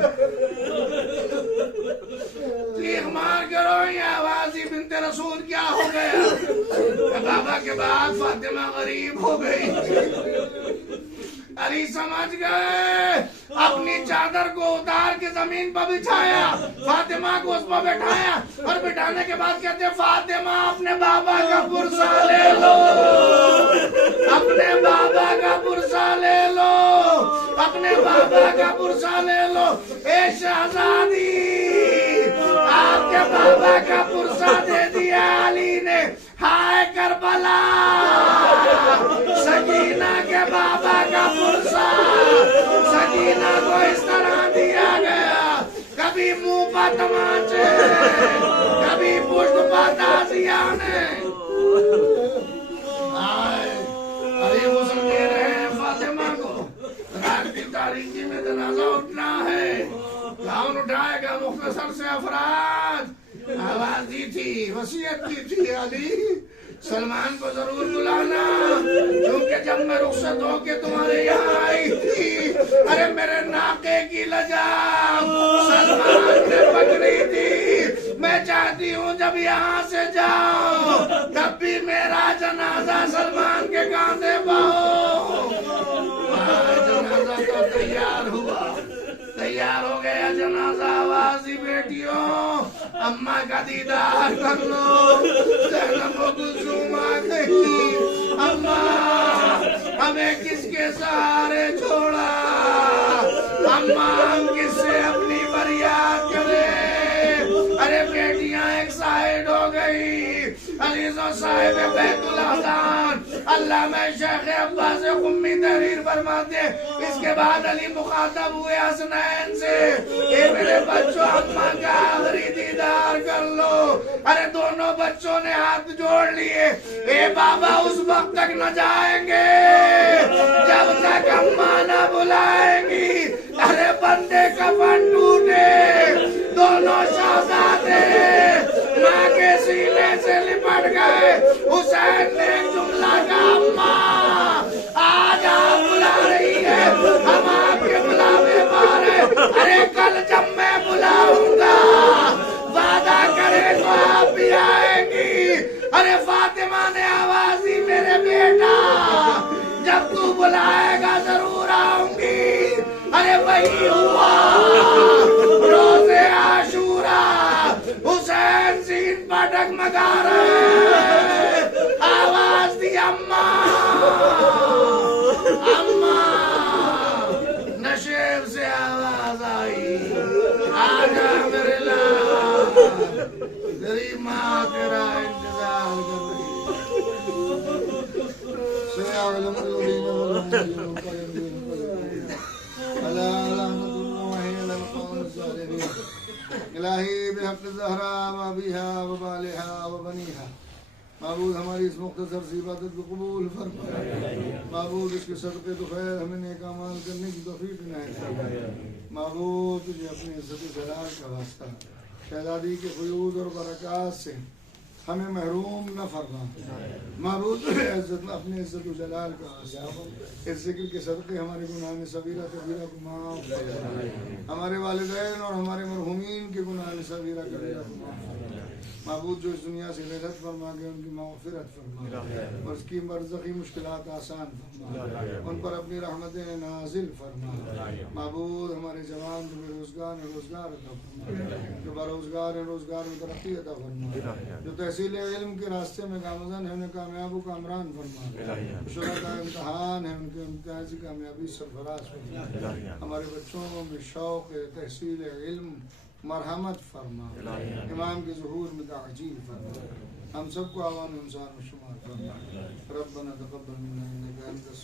چیخ مار کے روئی. آوازی بنت رسول کیا ہو گیا؟ بابا کے بعد فاطمہ غریب ہو گئی. علی سمجھ گئے. اپنی چادر کو اتار کے زمین پر بچھایا. فاطمہ کو اس پر بٹھایا اور بٹھانے کے بعد کہتے فاطمہ اپنے بابا کا پرسہ لے لو. اپنے بابا کا پرسہ لے لو. اپنے بابا کا پرسہ لے لو. اے شہزادی آپ کے بابا کا پرسہ دے دیا علی نے. ہائے کربلا سکینہ کے بابا کا پرسہ سکینہ کو اس طرح دیا گیا. کبھی منہ پر تماچے کبھی پشت پر تازیانے. علی غسل دے رہے ہیں فاطمہ کو. رات کی تاریکی میں جنازہ اٹھنا ہے. گاؤن اٹھائے گا مختصر سے افراد. آواز دی تھی وصیت کی تھی علی سلمان کو ضرور بلانا کیونکہ جب میں رخصت ہو کے تمہارے یہاں آئی تھی ارے میرے ناقے کی لجام سلمان نے پکڑی تھی. میں چاہتی ہوں جب یہاں سے جاؤ تب بھی میرا جنازہ سلمان کے کاندھے پہ ہو. جنازہ تو تیار ہوا. تیار ہو گیا جنازہ. آوازی بیٹیوں اماں کا دیدار کر لو. زینب و کلثوم آ گئی. اماں ہمیں کس کے سہارے چھوڑا. اماں ہم کس سے اپنی فریاد کریں. ارے بیٹیاں ایک سائیڈ ہو گئی. عزیزوں صاحب بیت الاحزان علامہ شیخ عباس قمی تحریر فرماتے اس کے بعد علی مخاطب ہوئے حسنین سے اے میرے بچوں اماں کا آخری دیدار کر لو. ارے دونوں بچوں نے ہاتھ جوڑ لیے. اے بابا اس وقت تک نہ جائیں گے جب تک اماں نہ بلائیں گی. ارے بندے کفن ٹوٹے. دونوں شہزادے ماں کے سینے سے لپٹ گئے. حسین نے ایک جملہ کہا اماں آج آپ بلا رہی ہے ہم آپ کے بلاوے پار ہیں. ارے کل جب میں بلاؤں گا وعدہ کرے تو آپ بھی آئیں گی. ارے فاطمہ نے آواز دی میرے بیٹا جب تو بلائے گا ضرور آؤں گی. ارے وہی ہوا. روزے عاشورہ حسین سین پر ڈگمگا رہے. آواز دی اماں اماں. نشیب سے آواز آئی آجا میرے لال تیری ماں تیرا انتظار کر رہی. سيعلم الذين ظلموا ألا لعنة الله على القوم الظالمين. الہی بحق زہرا وابیہا وبالہا وبنیہا معبود ہماری اس مختصر سی عبادت کو قبول فرما. معبود اس کے صدقے تو خیر ہمیں نیک اعمال کرنے کی توفیق عنایت فرما. معبود تجھے اپنی عزت و جلال کا واسطہ شہزادی کے فیوض اور برکات سے ہمیں محروم نہ فرما. معبود عزت اپنے عزت و جلال کا واسطہ اس ذکر کے صدقے ہمارے گناہ صغیرہ کبیرہ کو معاف فرما. ہمارے والدین اور ہمارے مرحومین کے گناہ صغیرہ کبیرہ کو معاف فرما. معبود جو اس دنیا سے رحلت فرما کے ان کی مغفرت فرما اور اس کی برزخی مشکلات آسان فرما. ان پر اپنی رحمتیں نازل فرما. معبود ہمارے جوان جو بے روزگار ہیں روزگار عطا فرما. جو بروزگار ہیں روزگار میں ترقی عطا فرما. جو تحصیل علم کے راستے میں گامزن ہیں انہیں کامیاب و کامران فرما. شرکاء امتحان ہیں ان کے امتیازی کامیابی سرفراز فرما. ہمارے بچوں میں شوق تحصیل علم مرحمت فرما. امام کے ظہور میں تعجیل فرما. ہم سب کو عوام انسان میں شمار فرما. ربنا تقبل منا انك انت السميع